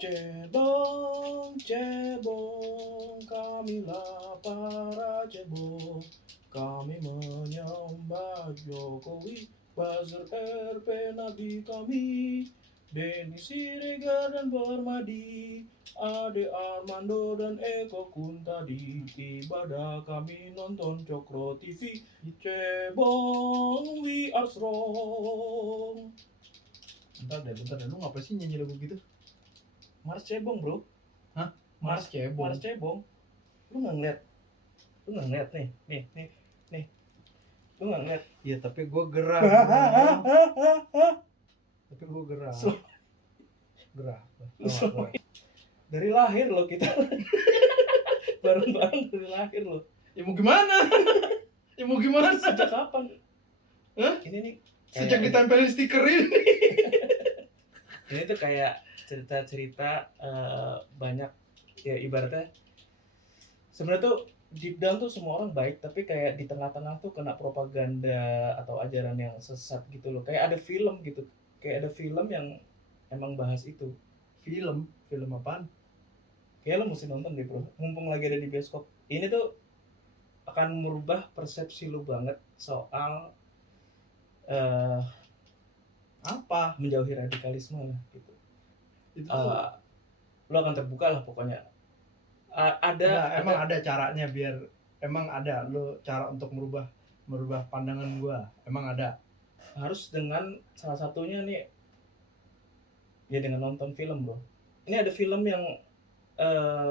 Cebong, cebong, kamilah para cebong. Kami menyembah Jokowi, Buzzer RP Nabi kami, Denny Siregar dan Permadi, Ade Armando dan Eko Kuntadi. Ibadah kami nonton Cokro TV, Cebong, we are strong. Bentar deh, lu ngapain sih nyanyi lagu gitu? Mars Cebong bro. Hah? Mars Cebong. Lu nggak ngeliat nih. Lu nggak ngeliat? Iya tapi gue gerah. Tapi gue gerah. Gerah. Dari lahir loh kita. Bareng-bareng dari lahir loh. Ya mau gimana? Sejak kapan? Hah? Ini nih. Sejak ditempelin stiker ini. Ini tuh kayak cerita-cerita banyak ya, ibaratnya sebenarnya tuh deep down tuh semua orang baik, tapi kayak di tengah-tengah tuh kena propaganda atau ajaran yang sesat gitu loh. Kayak ada film gitu, kayak ada film yang emang bahas itu. Film apaan? Kayak lo mesti nonton deh bro, mumpung lagi ada di bioskop. Ini tuh akan merubah persepsi lo banget soal Apa? menjauhi radikalisme lah gitu. Itu Lo akan terbuka lah pokoknya. emang ada caranya biar lo cara untuk merubah pandangan gua. Emang ada. Harus dengan salah satunya nih ya dengan nonton film bro. Ini ada film yang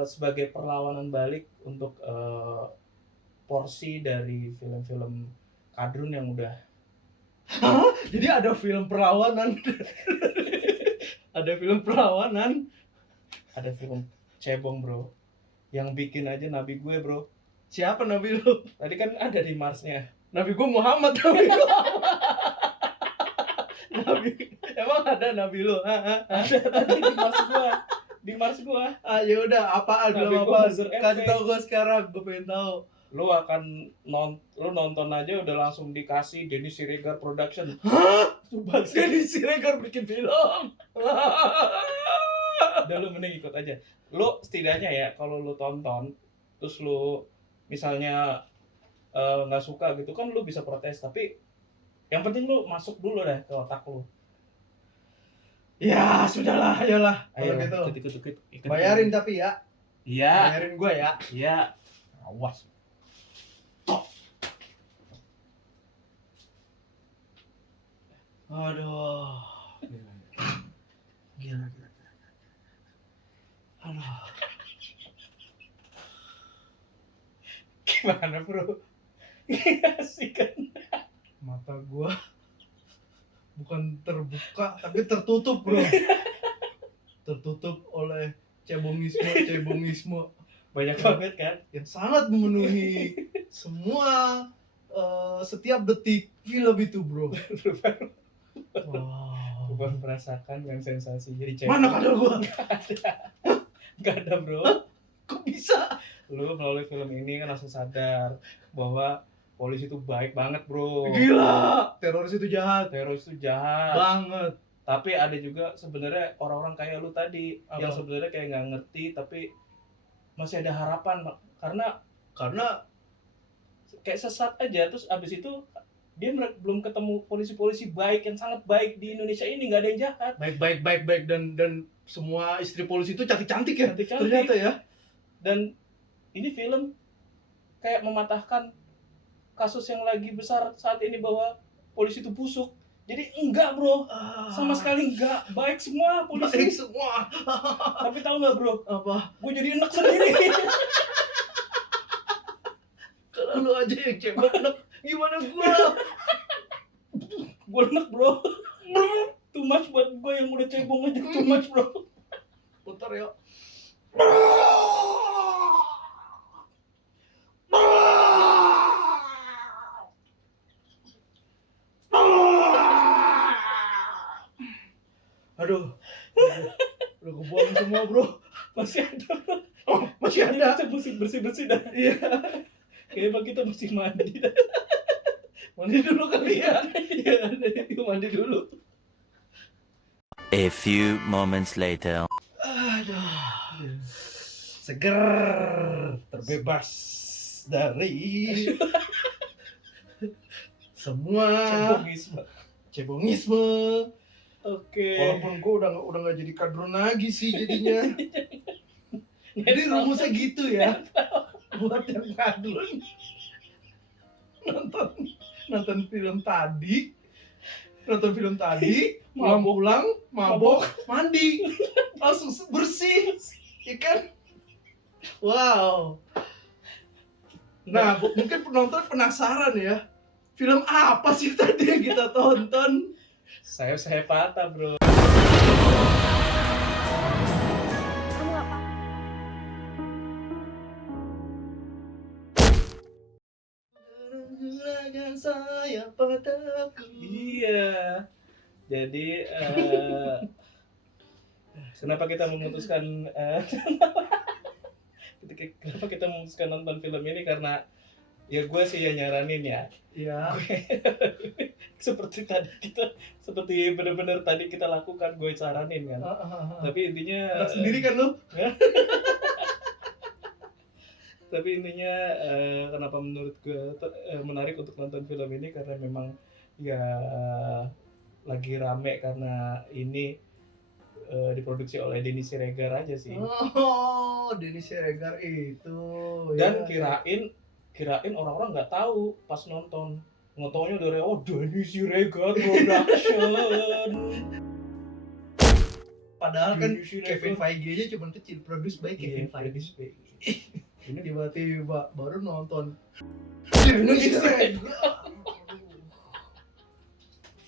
sebagai perlawanan balik untuk porsi dari film-film kadrun yang udah. Hah? Jadi ada film perlawanan. Ada film perlawanan. Ada film cebong bro, yang bikin aja nabi gue bro. Siapa nabi lu? Tadi kan ada di Marsnya. Nabi gua Muhammad. Nabi emang ada nabi lu? Ada tadi di Mars gua. Ah ya udah, apaan Nabi film gua apa? Buzzer Kasih RP. tau gua sekarang, gua pengen tahu. Lu nonton aja udah langsung dikasih Denny Siregar Production. Hah? Subang Denny Siregar bikin film. Udah lu mending ikut aja. Lu setidaknya ya kalau lu tonton terus lu misalnya nggak suka gitu kan, lu bisa protes, tapi yang penting lu masuk dulu deh ke otak lu. Ya sudahlah, ayolah. Ayo Kalau gitu. ikut. Bayarin tapi ya. Iya. Bayarin gua ya. Iya. Awas. Aduh. Gila. Aduh. Gimana bro? Asik kan? Mata gua bukan terbuka tapi tertutup bro. Tertutup oleh cebongisme Banyak banget kan? yang sangat memenuhi semua setiap detik film itu bro. Wow. Bukan merasakan yang sensasi jadi cebong. Mana kadal gua? Gak ada bro. Kok bisa? Lu melalui film ini kan langsung sadar bahwa polisi itu baik banget bro. Gila, teroris itu jahat Teroris itu jahat. banget. Tapi ada juga sebenarnya orang-orang kayak lu tadi. Apa? Yang sebenarnya kayak nggak ngerti tapi masih ada harapan, karena kayak sesat aja. Terus abis itu dia belum ketemu polisi-polisi baik yang sangat baik di Indonesia ini, nggak ada yang jahat. Baik dan semua istri polisi itu cantik-cantik ya. Cantik-cantik. Ternyata ya. Dan ini film kayak mematahkan kasus yang lagi besar saat ini bahwa polisi itu busuk. Jadi enggak bro, sama sekali enggak, baik semua polisi. Baik semua. Tapi tahu nggak bro, Apa? gue jadi enek sendiri. Kalau lu aja yang cebok enak, gimana gua? Gue enek bro. Too much buat gue yang udah cebong aja, too much bro. Putar ya. Aduh, udah kebuang semua bro. Masih ada bro. Oh, masih ada. Kita mesti bersih-bersih dah. Iya. Kayaknya kita mesti mandi dah. Mandi dulu kali ya. Iya, mandi dulu. A few moments later. Aduh. Seger, terbebas dari semua Cebongisme. cebongisme. Oke. Walaupun gue udah nggak jadi kadrun lagi sih jadinya. Jadi rumusnya gitu ya. Buat yang kadrun nonton film tadi, pulang mabok, mandi, langsung bersih, ya kan? Wow. Nah, mungkin penonton penasaran ya, film apa sih tadi yang kita tonton? Saya patah, bro. Kamu apa? Dengarkan saya padaku. Iya. Jadi kenapa kita memutuskan kenapa kita memutuskan nonton film ini, karena ya gue sih yang nyaranin ya. Iya. seperti benar-benar tadi kita lakukan, gue saranin kan. Tapi intinya Anak sendiri kan lu? Tapi intinya kenapa menurut gue menarik untuk nonton film ini, karena memang ya lagi rame karena ini diproduksi oleh Denny Siregar aja sih. Oh, Denny Siregar itu. Dan ya. kirain orang-orang nggak tahu pas nonton. Ngetaunya dari Denny Siregar Production. Padahal kan Denny Siregar. Kevin Feige aja cuma kecil, produce by Kevin Iya, Feige. Ini Tiba-tiba baru nonton Denny Denny Siregar. Siregar.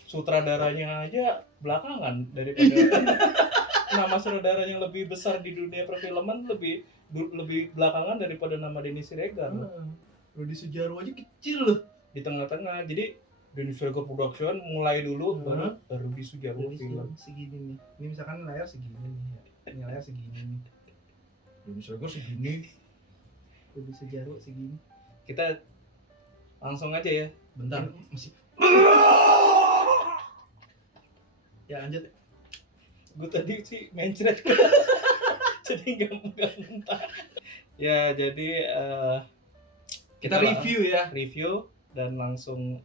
Sutradaranya aja belakangan daripada nama sutradaranya lebih besar di dunia perfilman, lebih belakangan daripada nama Denny Siregar. Rudi Sudjarwo aja kecil loh Di tengah-tengah. Jadi Denny Siregar Production mulai dulu, baru Rudi Sudjarwo Denny film. segini nih. Ini misalkan layar segini nih. Ini layar segini nih. Denny Siregar segini. Rudi Sudjarwo segini. Kita langsung aja ya. Bentar, masih. Ya lanjut. Gue tadi sih mencret jadi nggak mentah. Ya jadi Kita review ya. review dan langsung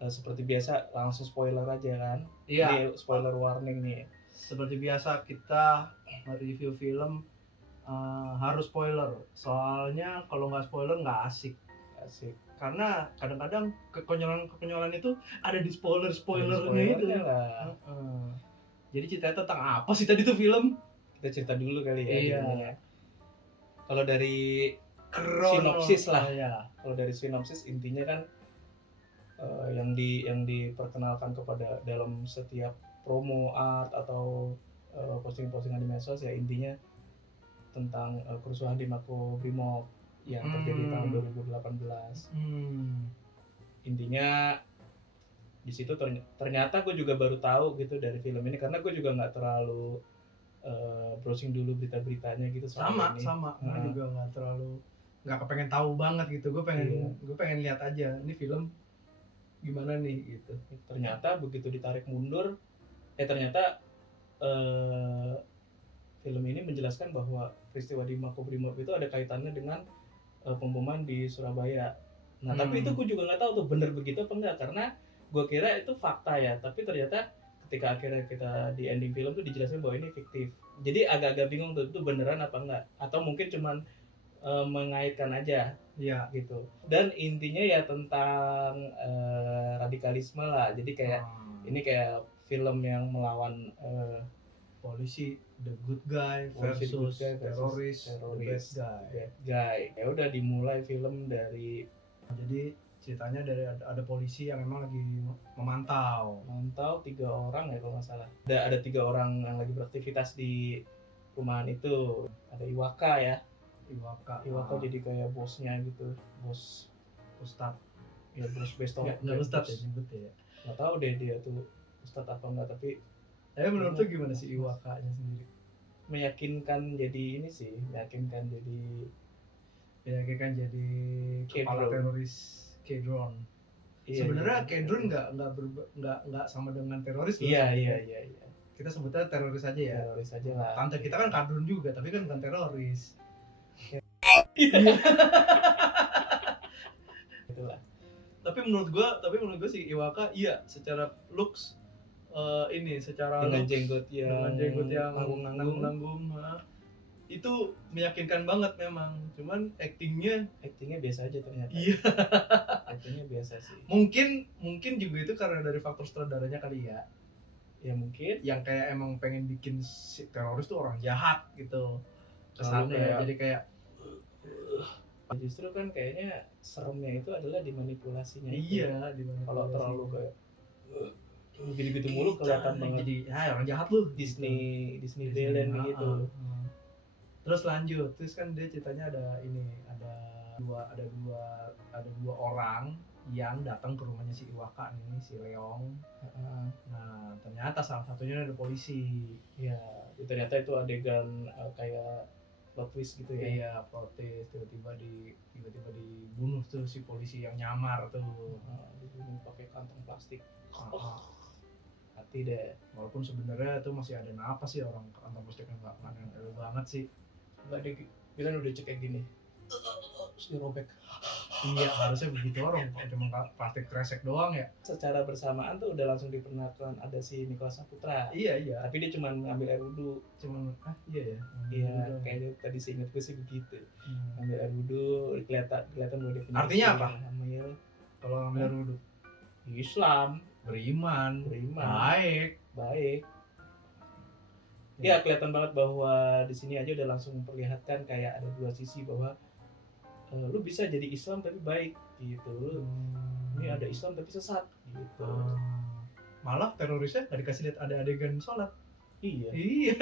seperti biasa langsung spoiler aja kan. Iya. Ini spoiler warning nih. Seperti biasa kita nge-review film harus spoiler. Soalnya kalau nggak spoiler nggak asik. Karena kadang-kadang kekonyolan itu ada di spoilernya itu. Lah. Jadi ceritanya tentang apa sih tadi tuh film? Kita cerita dulu kali ya. Iya. Gimana. Kalau dari Sinopsis lah. Ya. Kalau dari sinopsis intinya kan yang diperkenalkan kepada dalam setiap promo art atau posting-postingan di medsos ya, intinya tentang kerusuhan di Makobrimob yang terjadi tahun 2018. Intinya di situ ternyata gue juga baru tahu gitu dari film ini, karena gue juga nggak terlalu browsing dulu berita-beritanya gitu Sama. Gue juga nggak kepengen tahu banget gitu. Gue pengen lihat aja ini film gimana nih gitu. Ternyata begitu ditarik mundur, ternyata film ini menjelaskan bahwa peristiwa di Makobrimob itu ada kaitannya dengan pemboman di Surabaya. Nah tapi itu gue juga nggak tahu tuh bener begitu apa enggak, karena gue kira itu fakta ya, tapi ternyata ketika akhirnya kita di ending film tuh dijelaskan bahwa ini fiktif. Jadi agak-agak bingung tuh itu beneran apa enggak, atau mungkin cuman mengaitkan aja ya gitu. Dan intinya ya tentang radikalisme lah. Jadi kayak ini kayak film yang melawan polisi, the good guy versus teroris, the bad guy. Ya udah dimulai film dari, jadi ceritanya dari ada polisi yang memang lagi memantau 3 orang ya kalau nggak salah. Ada 3 orang yang lagi beraktivitas di rumahan itu. Ada Iwaka ya. Iwaka jadi kayak bosnya gitu, bos ustad. Ya bos bestong. Nggak ustad ya nyebut ya. Nggak tahu deh dia tuh ustad apa enggak, tapi menurut tuh gimana sih Iwaka-nya sendiri? Meyakinkan jadi ini sih, meyakinkan jadi kepala teroris K-Drone. Iya, sebenarnya K-Drone nggak sama dengan teroris loh. Iya. kita sebutnya teroris aja ya. Teroris aja lah. Tante kita kan kardun juga, tapi kan bukan teroris. Itulah. Tapi menurut gua si Iwaka iya secara looks ini secara Dengan looks, jenggot yang nanggung-nanggung. nanggung itu meyakinkan banget memang. Cuman actingnya biasa aja ternyata. iya. Actingnya biasa sih. Mungkin juga itu karena dari faktor sutradaranya kali ya. Ya mungkin. Yang kayak emang pengen bikin si teroris tuh orang jahat gitu. Kesannya kayak- jadi kayak Justru kan kayaknya seremnya itu adalah dimanipulasinya. iya di mana Kalau terlalu kayak gitu-gitu mulu kelihatan banget jadi orang jahat lu Disney villain gitu. Terus lanjut, terus kan dia ceritanya ada dua orang yang datang ke rumahnya si Iwaka nih, si Leong. Nah ternyata salah satunya ada polisi. Ya, ternyata itu adegan kayak plot twist gitu ya. Iya, protes tiba-tiba dibunuh tuh si polisi yang nyamar tuh. Dibunuh pakai kantong plastik. Ah, Hati deh. Walaupun sebenarnya itu masih ada napas sih orang kantong plastiknya nggak nempel banget sih. Enggak ada, kita udah cek kayak gini. Terus dirobek. Iya harusnya begitu orang, cuma plastik kresek doang ya. Secara bersamaan tuh udah langsung diperkenalkan ada si Nicholas Saputra. Iya. Tapi dia cuma ngambil air wudhu. Cuman iya ya. Iya, kayaknya tadi seingat gue sih begitu. Hmm. Ngambil air wudhu, kelihatan bahwa dia punya Artinya istri apa? yang hamil. Kalau ngambil air wudhu Islam, beriman, baik. Ya kelihatan banget bahwa di sini aja udah langsung memperlihatkan kayak ada dua sisi bahwa lu bisa jadi Islam tapi baik gitu. Ini ada Islam tapi sesat gitu. Malah terorisnya nggak dikasih lihat ada adegan sholat. Iya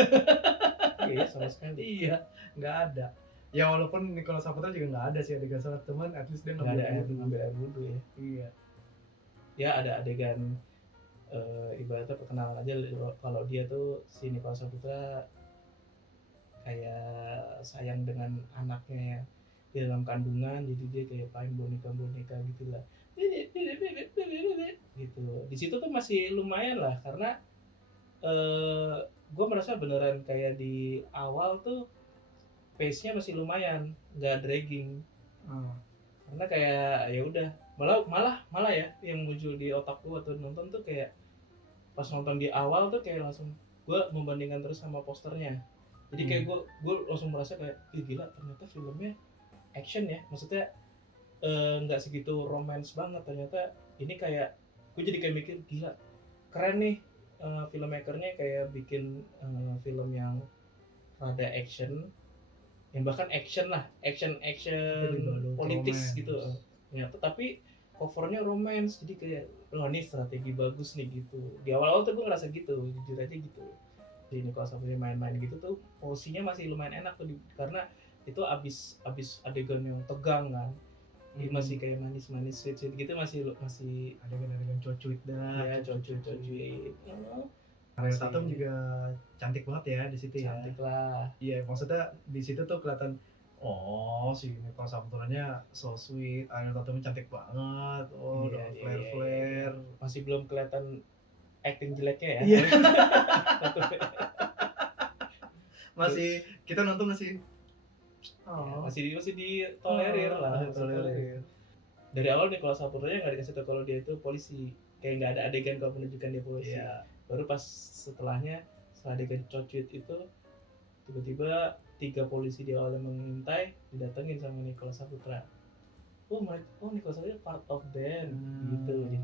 sama sekali. Iya, nggak ada. Ya walaupun Nicholas Saputra juga nggak ada sih adegan sholat, teman at least dia Nggak ada ngambil air wudhu ya. Iya. Ya ada adegan ibaratnya perkenalan aja kalau dia tuh si Nicholas Saputra kayak sayang dengan anaknya ya di dalam kandungan, jadi dia kayak paling boneka gitulah gitu. Di situ tuh masih lumayan lah karena gue merasa beneran kayak di awal tuh pace-nya masih lumayan, nggak dragging. Karena kayak ya udah malah ya yang muncul di otak gue waktu nonton tuh kayak pas nonton di awal tuh kayak langsung gue membandingkan terus sama posternya. Jadi kayak gue langsung merasa kayak gila ternyata filmnya action ya, maksudnya nggak segitu romance banget. Ternyata ini kayak gue jadi kayak mikir gila keren nih filmmakernya kayak bikin film yang rada action, yang bahkan action politis gitu ternyata, tapi covernya romance, jadi kayak loh ini strategi bagus nih gitu. Di awal-awal tuh gue ngerasa gitu, jujur aja gitu. Jadi kalau sampai main-main gitu tuh posisinya masih lumayan enak tuh karena itu abis adegan yang tegang kan. Jadi masih kayak manis-manis sweet gitu, masih adegan cocuit dah. Ya cocuit. Ariel Tatum juga cantik banget ya di situ ya. Cantik lah. Iya, maksudnya di situ tuh kelihatan si Nicholas Saputranya so sweet, Ariel Tatumnya cantik banget. Flare. Masih belum kelihatan acting jeleknya ya. Iya. Masih kita nonton masih masih ditolerir lah. Dari awal Nicholas Saputranya nggak dikasih tahu kalau dia itu polisi, kayak nggak ada adegan kalau menunjukkan dia polisi. Iya. Baru pas setelah adegan cocuit itu tiba-tiba 3 polisi di awal yang mengintai didatengin sama Nicholas Saputra. Nicholas Saputra part of them gitu.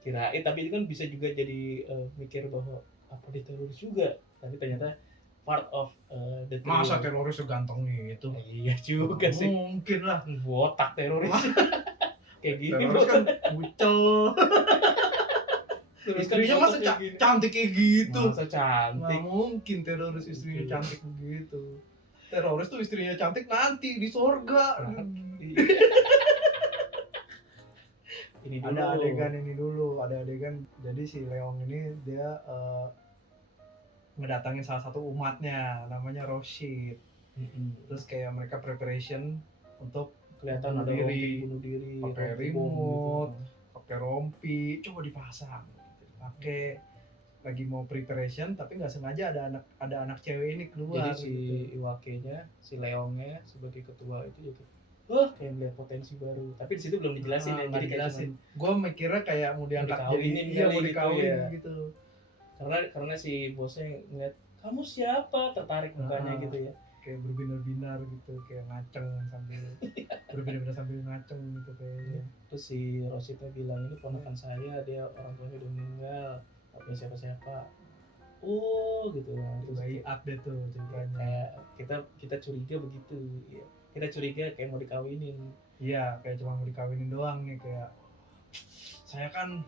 Kirain, tapi itu kan bisa juga jadi mikir bahwa apa dia teroris juga, tapi ternyata part of the team. Masa teroris ganteng gitu? Iya juga sih. Mungkin lah. Botak teroris. Kayak gini Teroris kan bucel. Istrinya masa cantik kayak gitu? Masa cantik? Nggak mungkin teroris istrinya cantik begitu. Teroris tuh istrinya cantik nanti di surga. Ada adegan jadi si Leong ini dia ngedatangin salah satu umatnya namanya Roshid. Terus kayak mereka preparation untuk kelihatan ada bunuh diri pakai remote, pakai rompi, coba dipasang, pakai lagi mau preparation tapi nggak sengaja ada anak cewek ini keluar Jadi si gitu. Iwake-nya, si Leongnya sebagai ketua itu jadi wah kayak melihat potensi baru. Tapi di situ belum dijelasin ya, Nggak jadi kayak dijelasin. Gue mikirnya kayak mau diangkat jadi dikawinin iya kali mau gitu dikawin ya. gitu. Karena si bosnya ngeliat kamu siapa, tertarik mukanya Ah. gitu ya. Kayak berbinar-binar gitu, kayak ngaceng sambil berbinar-binar sambil ngaceng gitu kayaknya. Terus si Rosita bilang ini ponakan saya, dia orang tuanya udah meninggal, gak punya siapa-siapa. Oh gitu. Nah, terus Bayi update tuh ceritanya. kayak kita curiga begitu ya. Kita curiga kayak mau dikawinin. Iya, kayak cuma mau dikawinin doang nih, kayak saya kan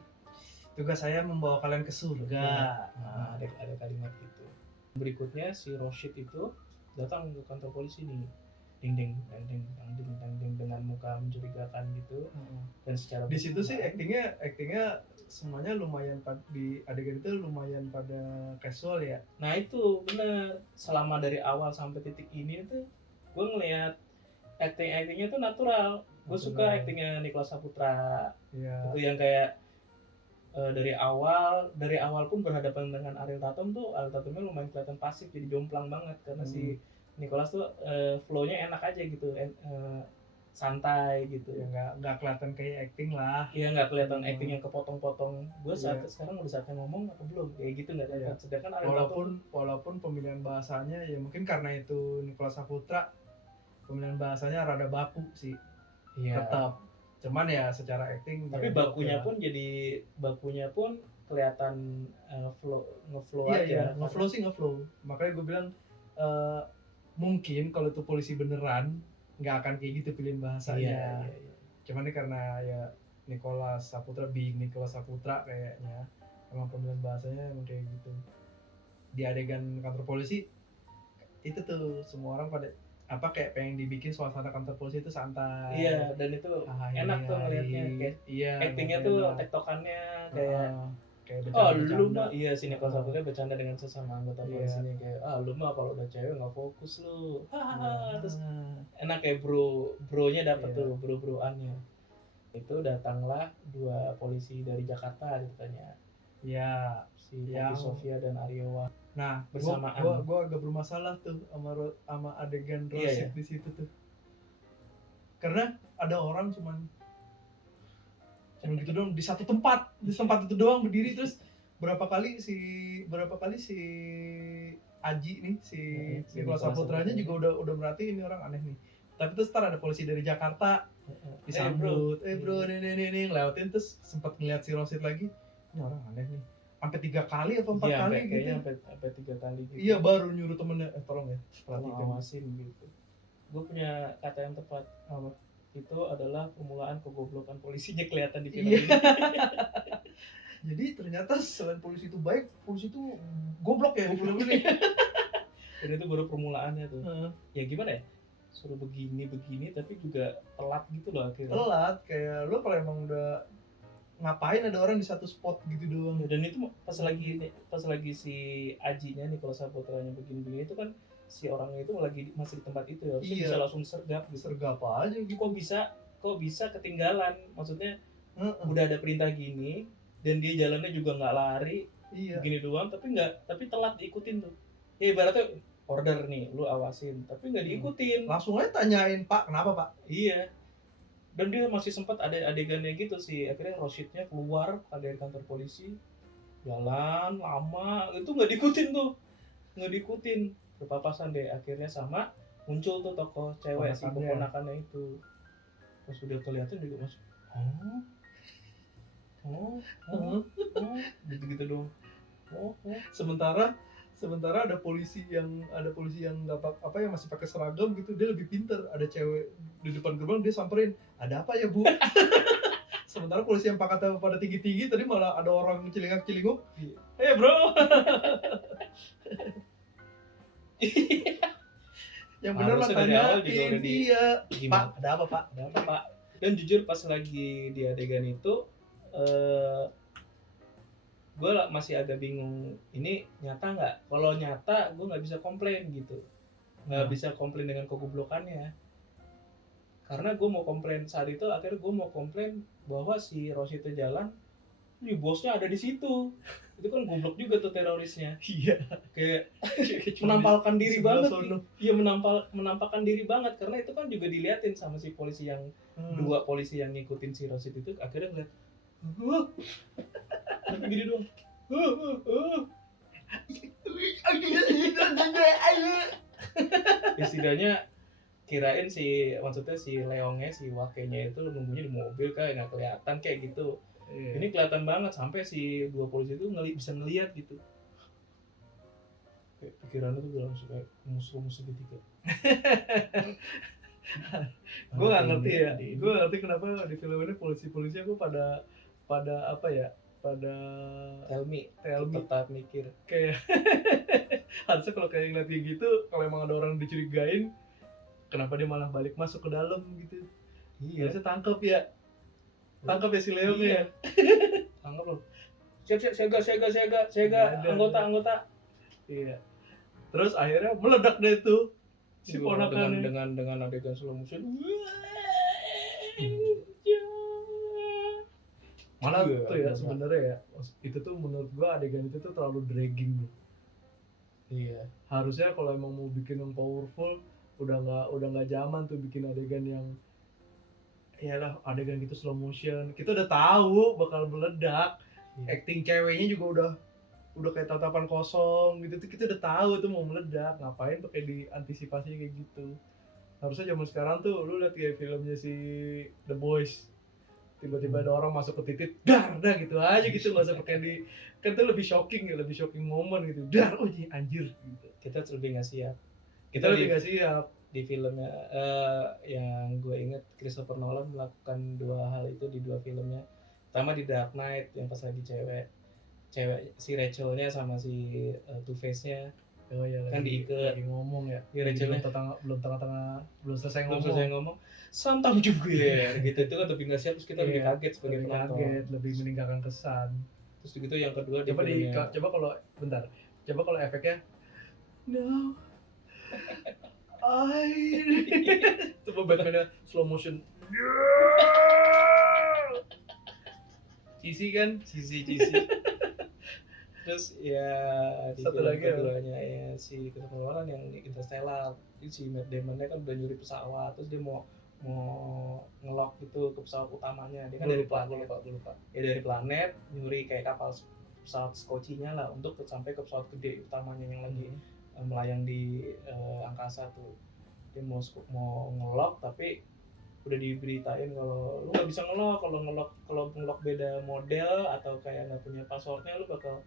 tugas saya membawa kalian ke surga. Nah, ada kalimat gitu. Berikutnya si Roshid itu datang ke kantor polisi nih. Ding ding dang ding dang ding dang ding dengan muka mencurigakan gitu. Dan secara Di situ sih bersamaan- actingnya semuanya lumayan di adegan itu lumayan pada casual ya. Nah itu bener, selama dari awal sampai titik ini tuh gue ngeliat actingnya tuh natural. Gue suka actingnya Nicholas Saputra. Iya. Itu yang kayak dari awal pun berhadapan dengan Ariel Tatum tuh, Ariel Tatumnya lumayan kelihatan pasif, jadi jomplang banget karena si Nicholas tuh flow-nya enak aja gitu, santai gitu. Ya nggak kelihatan kayak acting lah. Iya nggak kelihatan acting yang kepotong-potong. Gue Iya. sekarang udah saatnya ngomong apa belum? Kayak gitu nggak kelihatan. Iya. Sedangkan Ariel Tatum Walaupun pemilihan bahasanya ya mungkin karena itu Nicholas Saputra, pemilihan bahasanya rada baku sih. iya. Tetap. Cuman ya secara acting Tapi ya bakunya pun kelihatan ngeflow iya, aja. iya, ngeflow. Makanya gue bilang mungkin kalau itu polisi beneran nggak akan kayak gitu pilihan bahasanya. Iya. Cuman ini karena ya Nicholas Saputra kayaknya emang pemilihan bahasanya emang kayak gitu. Di adegan kantor polisi itu tuh semua orang pada kayak pengen dibikin suasana kantor polisi itu santai. Iya, dan itu enak tuh ngelihatnya, kayak iya, actingnya tuh tektokannya kayak bercanda-bercanda. lu mah iya si Nicholas Saputra bercanda dengan sesama anggota Iya. polisinya kayak lu mah kalau udah cewek nggak fokus lu. Iya. Terus enak kayak bronya dapet Iya. tuh bro-broannya. Itu datanglah dua polisi dari Jakarta ceritanya. Iya. Si Poppy Sofia dan Aryawan. Nah, Bersamaan. gua agak bermasalah tuh sama adegan Iya, Roshid di situ tuh. Karena ada orang cuman gitu doang di satu tempat itu doang berdiri, terus berapa kali si Aji nih si Nicholas Saputranya juga udah merhatiin ini orang aneh nih. Tapi terus ada polisi dari Jakarta disambut, bro, nih lewatin, terus sempat ngeliat si Roshid lagi, ini orang aneh nih. Sampai 3 kali apa 4 kali gitu. Sampai 3 kali gitu. Iya, baru nyuruh temennya tolong ya perhatikan, awasin gitu. Gue punya kata yang tepat. Apa? Itu adalah permulaan kegoblokan polisinya kelihatan di film Iya. ini. Jadi ternyata selain polisi itu baik, polisi itu goblok ya di film ini. Dan itu baru permulaannya tuh. Ya gimana ya? Suruh begini tapi juga telat gitu loh akhirnya. Telat, kayak lo kalau emang udah ngapain ada orang di satu spot gitu doang. Dan itu pas lagi si Ajinya nih kalau Saputranya begini itu kan si orangnya itu masih di tempat itu ya. Harusnya bisa langsung sergap gitu. Sergap aja gitu. Kok bisa ketinggalan? Maksudnya udah ada perintah gini dan dia jalannya juga nggak lari. Iya. Gini doang tapi telat diikutin tuh. Ya ibaratnya order nih, lu awasin, tapi nggak diikutin. Langsung aja tanyain, Pak, kenapa Pak? Iya. Dan dia masih sempat ada adegannya gitu sih, akhirnya Roshidnya keluar dari kantor polisi, jalan lama, itu nggak diikutin, berpapasan deh akhirnya sama muncul tuh tokoh cewek si keponakannya itu. Pas udah kelihatan juga masuk, gitu dong. Sementara ada polisi yang nggak yang masih pakai seragam gitu, dia lebih pintar. Ada cewek di depan gerbang, dia samperin, ada apa ya Bu? Sementara polisi yang pakatnya pada tinggi tadi malah ada orang celingak-celinguk, bro. Yang benar lah tanyain dia, Pak, ada apa Pak? Dan jujur pas lagi di adegan itu gue masih agak bingung, ini nyata nggak? Kalau nyata gue nggak bisa komplain gitu, nggak bisa komplain dengan kegoblokannya, karena gue mau komplain saat itu, akhirnya gue mau komplain bahwa si Roshid itu jalan Nih bosnya ada di situ. Itu kan goblok juga tuh terorisnya. Iya. Kayak Cuma menampalkan di diri sebelah banget. sono. Iya menampakkan diri banget karena itu kan juga diliatin sama si polisi yang dua polisi yang ngikutin si Rosid itu akhirnya ngeliat tapi gini doang. Istilahnya kirain maksudnya si Leongnya si wakenya itu nunggunya di mobil kayak nggak kelihatan kayak gitu. Iya. Ini kelihatan banget sampai si dua polisi itu bisa ngelihat gitu. Kayak pikirannya tuh udah langsung kayak musuh-musuh gitu. Gue nggak ngerti ya. Gue nggak ngerti kenapa di film ini polisi-polisi aku pada apa ya? Pada Tell me Helmi tetap mikir. kayak harusnya kalau kayak ngeliat kayak gitu, kalau emang ada orang dicurigain, kenapa dia malah balik masuk ke dalam gitu? Iya. Harusnya tangkap ya si Leo Iya. ya. Tangkap loh. Siap siaga Ada. anggota. Iya. Terus akhirnya meledak deh tuh si ponakannya. dengan adegan slow motion. Malah Iya, tuh ya bener. sebenarnya ya, itu tuh menurut gua adegan itu tuh terlalu dragging nih. Iya. Harusnya kalau emang mau bikin yang powerful, udah nggak zaman tuh bikin adegan yang iyalah adegan gitu slow motion. Kita udah tahu bakal meledak. Iya. Acting ceweknya juga udah kayak tatapan kosong gitu tuh, kita udah tahu tuh mau meledak. Ngapain pakai diantisipasi kayak gitu? Harusnya zaman sekarang tuh lu lihat kayak filmnya si The Boys, tiba-tiba ada orang masuk ke titik dar gitu aja gitu, nggak usah pakai kan tuh lebih shocking moment gitu, dar anjir gitu. Kita lebih nggak siap. Kita lebih nggak siap. Di filmnya yang gue inget Christopher Nolan melakukan dua hal itu di dua filmnya. Pertama di Dark Knight yang pas lagi cewek si Rachelnya sama si Two-Face-nya Oh ya, kan diikat. lagi ngomong ya. Ya, Rachelnya belum selesai selesai ngomong santam juga ya gitu. Itu kan lebih nggak siap, terus kita lebih Iya, kaget sebagai lebih penonton. kaget, lebih meninggalkan kesan. Terus gitu yang kedua Coba kalau efeknya no coba Batman-nya slow motion. Cheesy kan? Cici. Terus ya di Satu film lagi ya. keduanya ya si Christopher Nolan yang Interstellar, si Matt Damon-nya kan udah nyuri pesawat, terus dia mau ngelok gitu ke pesawat utamanya. Dia kan dari planet, ya dari planet nyuri kayak kapal pesawat Skocie-nya lah untuk sampai ke pesawat gede utamanya yang lagi melayang di angkasa tuh. Dia mau ngelok tapi udah diberitain kalau lu nggak bisa ngelok, kalau ngelok beda model atau kayak nggak punya passwordnya lu bakal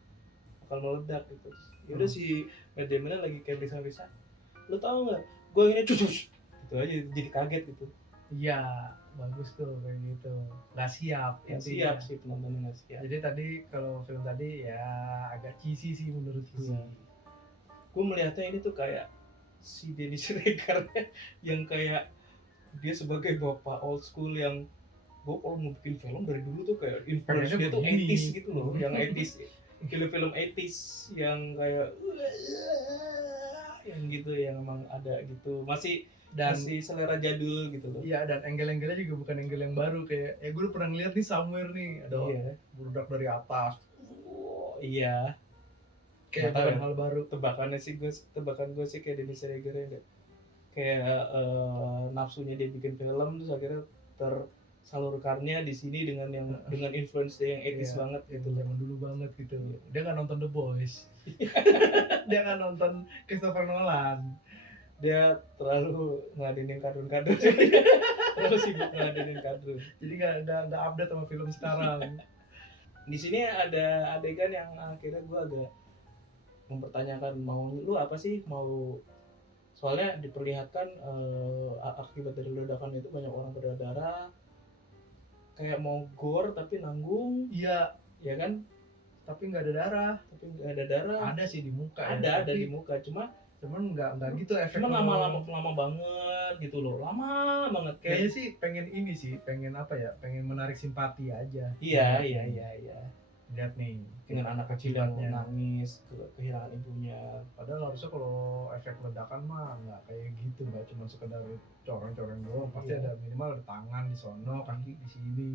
meledak gitu. Ya udah si Matt Damon lagi kayak bisa lu tahu nggak gue ini cus gitu aja, jadi kaget gitu. Iya, bagus tuh kayak gitu. Nggak siap. Nggak intinya. siap sih penontonnya, nggak siap. Jadi tadi kalau film tadi ya agak cheesy sih menurutku. Iya. Gue melihatnya ini tuh kayak si Dennis Rader yang kayak dia sebagai bapak old school yang gue kalau mau bikin film dari dulu tuh kayak influence dia tuh 80s gitu loh, yang 80s film 80s yang kayak yang gitu, yang emang ada gitu, masih selera jadul gitu loh. Iya, dan angle-angle-nya juga bukan angle yang baru kayak gue udah pernah ngeliat nih somewhere nih ada budak dari atas. Iya. Kayak bukan hal baru. Tebakan gue sih kayak Dennis Rader ya, kayak nafsunya dia bikin film terus akhirnya tersalurkannya di sini dengan influence dia yang 80s banget gitu, zaman dulu banget gitu. Dia nggak nonton The Boys. Dia nggak nonton Christopher Nolan. Dia terlalu ngeladenin kadrun terus sibuk ngeladenin kadrun, jadi nggak update sama film sekarang. Di sini ada adegan yang akhirnya gue agak mempertanyakan mau lu apa sih, soalnya diperlihatkan akibat dari ledakan itu banyak orang berdarah, kayak mau gore tapi nanggung. Iya, ya kan, tapi nggak ada darah. Ada sih di muka. Ada di muka, cuman nggak gitu efeknya. Cuma lama banget gitu loh, lama banget. Kayaknya sih pengen menarik simpati aja. Iya. Lihat nih dengan anak kecil yang nangis kehilangan ibunya. Padahal harusnya kalau efek ledakan mah nggak kayak gitu, nggak cuma sekedar coreng-coreng doang. Pasti ada minimal ada tangan di sono, kaki di sini.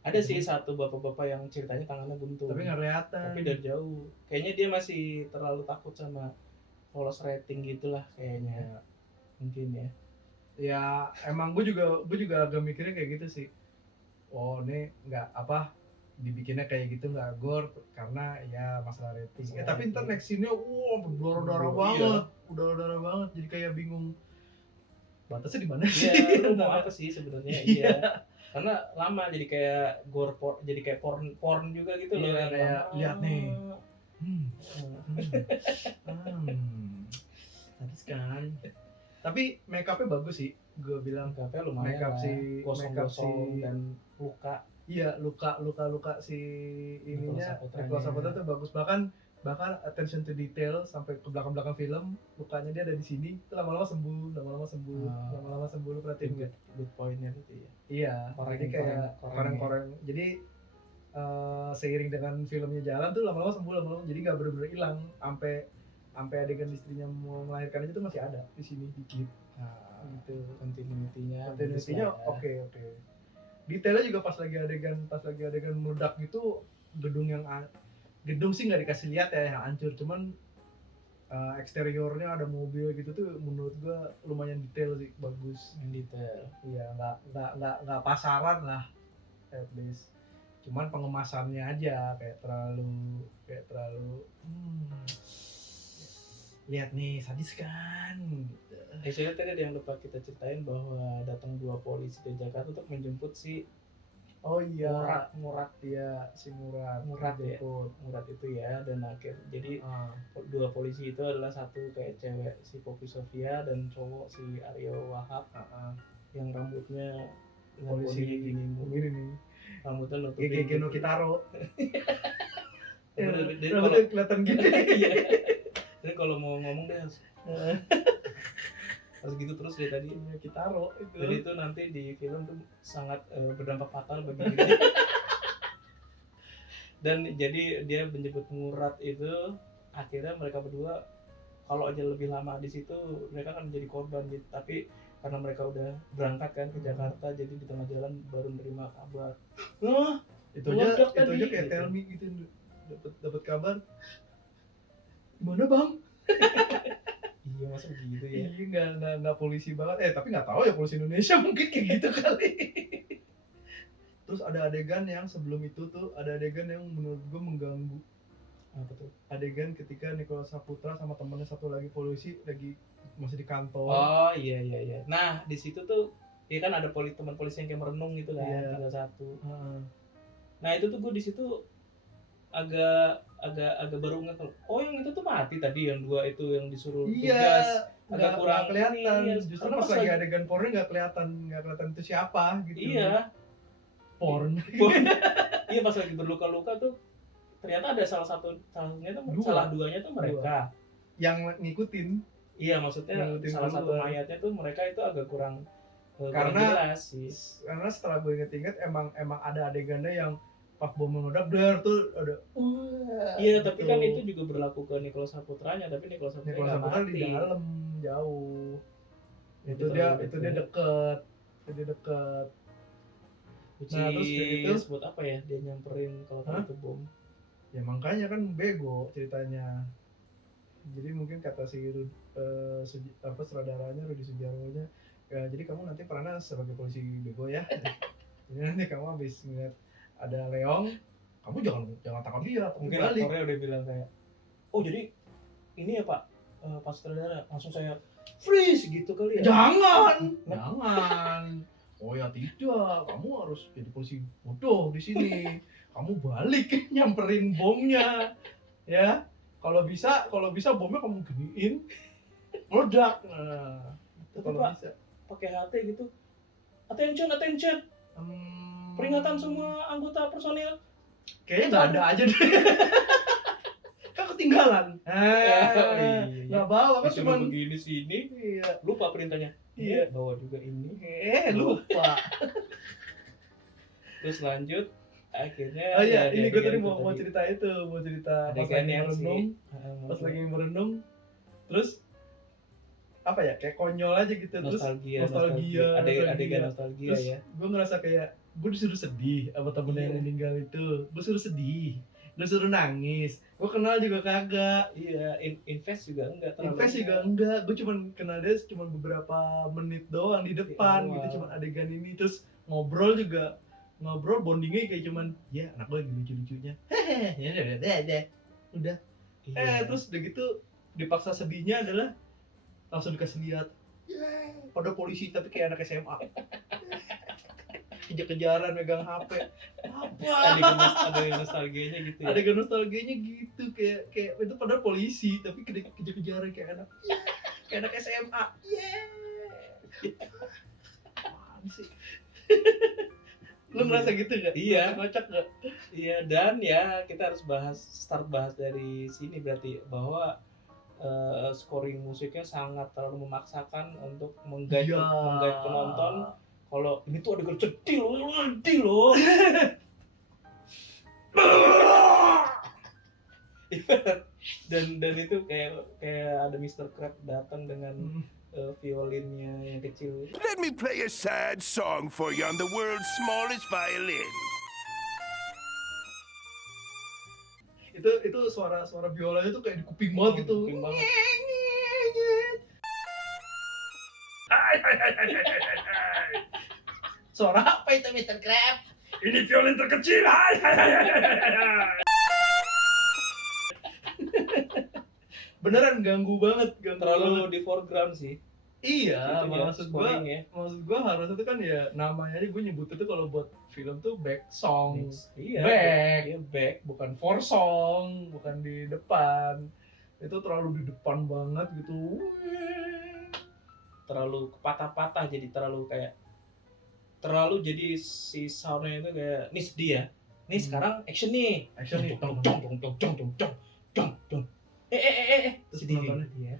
Ada sih satu bapak-bapak yang ceritanya tangannya buntung. Tapi nggak kelihatan. Tapi dari jauh. Kayaknya dia masih terlalu takut sama lolos rating gitulah kayaknya. Mungkin ya. Ya emang gue juga agak mikirnya kayak gitu sih. Oh ini nggak apa dibikinnya kayak gitu nggak gore karena ya masalah rating. Masalah Tapi ntar rating. next scene-nya berdarah-darah Iya. banget, berdarah-darah banget. Jadi kayak bingung batasnya di mana sih? Iya, lu mau apa sih sebenarnya? Iya. Karena lama jadi kayak gore porn, jadi kayak porn juga gitu loh. Iya, yang kayak lama. lihat nih. Sadis kan. Tapi make up-nya bagus sih, gue bilang. Make-upnya lumayan Make up lah. si- Gosong-gosong make up si- dan luka. Iya, luka si ininya Nicholas Saputra tuh bagus, bahkan attention to detail sampai ke belakang film, lukanya dia ada di sini, itu lama-lama sembuh, lu perhatiin nggak? Good point-nya gitu ya. Iya, jadi kayak koreng-koreng. koreng. Jadi seiring dengan filmnya jalan tuh lama-lama sembuh, jadi nggak bener-bener hilang, sampai adegan istrinya mau melahirkan aja tuh masih ada di sini dikit. Nah, Gitu. Continuity-nya Oke. Detailnya juga pas lagi adegan meledak gitu, gedung sih nggak dikasih lihat ya yang hancur, cuman eksteriornya ada mobil gitu tuh menurut gua lumayan detail sih, bagus. detail. Iya, nggak pasaran lah, at least. Cuman pengemasannya aja kayak terlalu lihat nih sadis kan gitu. Saya tadi ada yang lupa kita ceritain bahwa datang 2 polisi dari Jakarta untuk menjemput si Oh iya, Murad iya si Murad ya. jemput. Murad itu ya, dan jadi 2 polisi itu adalah satu kayak cewek si Poppy Sofia dan cowok si Aryo Wahab yang rambutnya dengan Polisi bodinya gini mulu. gini nih, Rambutnya nutupin kayak Geno Kitaro. Dia Rambutnya kelihatan gini. Iya. Jadi kalau mau ngomong deh harus gitu terus dari tadi. Kitaro itu. Jadi itu nanti di film tuh sangat berdampak fatal bagi dirinya. Dan jadi dia menjemput Murad itu, akhirnya mereka berdua kalau aja lebih lama di situ mereka kan menjadi korban gitu. Tapi karena mereka udah berangkat kan ke Jakarta, jadi di tengah jalan baru menerima kabar. Itu aja tadi, kayak gitu. tell me gitu, dapat kabar. Gimana bang? Iya masa begitu ya. Iya nggak polisi banget. Tapi nggak tahu ya polisi Indonesia mungkin kayak gitu kali. Terus ada adegan yang sebelum itu tuh ada adegan yang menurut gue mengganggu. Apa tuh? Adegan ketika Nicholas Saputra sama temannya satu lagi polisi lagi masih di kantor. Oh iya. Nah di situ tuh ya kan ada teman polisi yang kayak merenung gitu kan, Iya. salah satu. Nah itu tuh gue di situ agak baru nggak kalau yang itu tuh mati tadi, yang 2 itu yang disuruh tugas. Agak kurang kelihatan. ini, Justru karena pas lagi adegan porn nggak kelihatan itu siapa gitu. Iya. Porn. Iya pas lagi berluka-luka tuh ternyata ada salah satunya tuh salah 2-nya tuh mereka yang ngikutin. Iya maksudnya Ngikutin salah satu duluan. mayatnya tuh mereka itu agak kurang Karena- jelas sih. Karena setelah gue inget-inget emang ada adegannya yang pas bom meledak dar tuh ada Iya, tapi gitu. kan itu juga berlaku ke Nicholas Saputranya, tapi Nicholas Saputra Nicholas nggak Saputra mati. di dalam jauh. Itu Itu terlalu dia dekat. deket. Which Nah, terus kayak gitu. is buat apa ya dia nyamperin kalau Hah? itu bom. Ya makanya kan bego ceritanya. Jadi mungkin kata si sutradaranya Rudi Sudjarwonya, ya, jadi kamu nanti perannya sebagai polisi bego ya. Jadi nanti kamu habis ngeliat ada Leong, kamu jangan tangkap dia, tapi Mungkin balik. aktornya udah bilang kayak, oh jadi ini ya Pak, pas sutradara langsung saya freeze gitu kali ya. Jangan. Oh ya tidak, kamu harus jadi polisi bodoh di sini. Kamu balik nyamperin bomnya, ya. Kalau bisa bomnya kamu giniin, meledak. Nah, itu Tapi kalau Pak, bisa. pakai HT gitu. Attention. Peringatan semua anggota personil. Kayaknya nggak ada aja deh. Kan ketinggalan. Iya. Nggak bawa kan Cuma cuman. begini sini, Iya. lupa perintahnya. Iya. Bawa juga ini. Lupa. Terus lanjut, akhirnya. Oh iya, ada ini gue adegan tadi itu mau cerita pas Adegan lagi yang merenung, terus apa ya, kayak konyol aja gitu, terus nostalgia. nostalgia. Adegan nostalgia terus ya. gue ngerasa kayak gue disuruh sedih sama temennya yang Iya. meninggal itu. Gue suruh sedih, gue suruh nangis. Gue kenal juga kagak. Iya, invest juga enggak terlalu. Invest juga enggak, gue cuman kenal dia cuma beberapa menit doang di depan awal. gitu, cuman adegan ini. Terus ngobrol juga, ngobrol bondingnya kayak cuman ya anak gue lagi lucu-lucunya, hehehe, udah. Iya. Terus udah gitu dipaksa sedihnya adalah langsung dikasih lihat, pada polisi tapi kayak anak SMA, kejar-kejaran megang HP, ada nostalgianya gitu ya. adegan nostalgianya gitu, kayak itu padahal polisi tapi kejar-kejaran kayak anak, kayak anak SMA. Apaan sih? Lu ngerasa gitu gak? Iya. Kocak gak? Iya, dan ya kita harus start bahas dari sini berarti bahwa scoring musiknya sangat terlalu memaksakan untuk menggait penonton. Kalau ini tuh adegan sedih loh. dan itu kayak ada Mr. Crab datang dengan violinnya yang kecil. Let me play a sad song for you on the world's smallest violin. Itu suara biolanya tuh kayak di kuping banget gitu. Kuping banget. Suara apa itu Mr. Crab? Ini violin terkecil. Beneran ganggu banget, Terlalu di foreground sih. Iya, Gitu ya, maksud scoring ya. gua harusnya tuh kan ya namanya aja gue nyebut itu kalau buat film tuh back song. Iya. Back. Iya, back. Bukan for song, bukan di depan. Itu terlalu di depan banget gitu. Terlalu patah-patah, jadi terlalu jadi si soundnya itu kayak nih sedih ya. Nih sekarang action nih. Action nih. Dong. Terus Sedih penontonnya dia.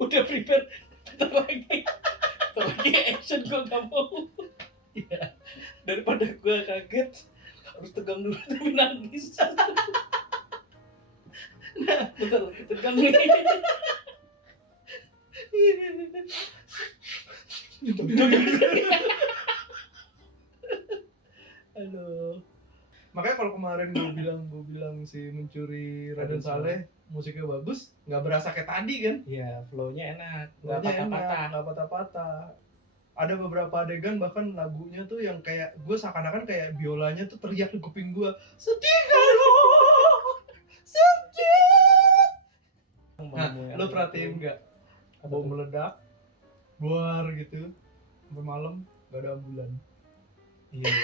Udah prepare bentar lagi action, gue gak mau. Iya. Daripada gue kaget harus tegang dulu tapi nangis. Bentar tegang nih. Aduh. Makanya kalau kemarin gue bilang si Mencuri Raden Saleh musiknya bagus, nggak berasa kayak tadi kan? Iya, flow-nya enak, nggak Lagunya enak, patah-patah. nggak patah-patah. Ada beberapa adegan bahkan lagunya tuh yang kayak gue seakan-akan kayak biolanya tuh teriak di kuping gue, sedih gak lo? Sedih. Nah, lo perhatiin nggak? Bom meledak, buar gitu, sampai malam nggak ada ambulan. Iya.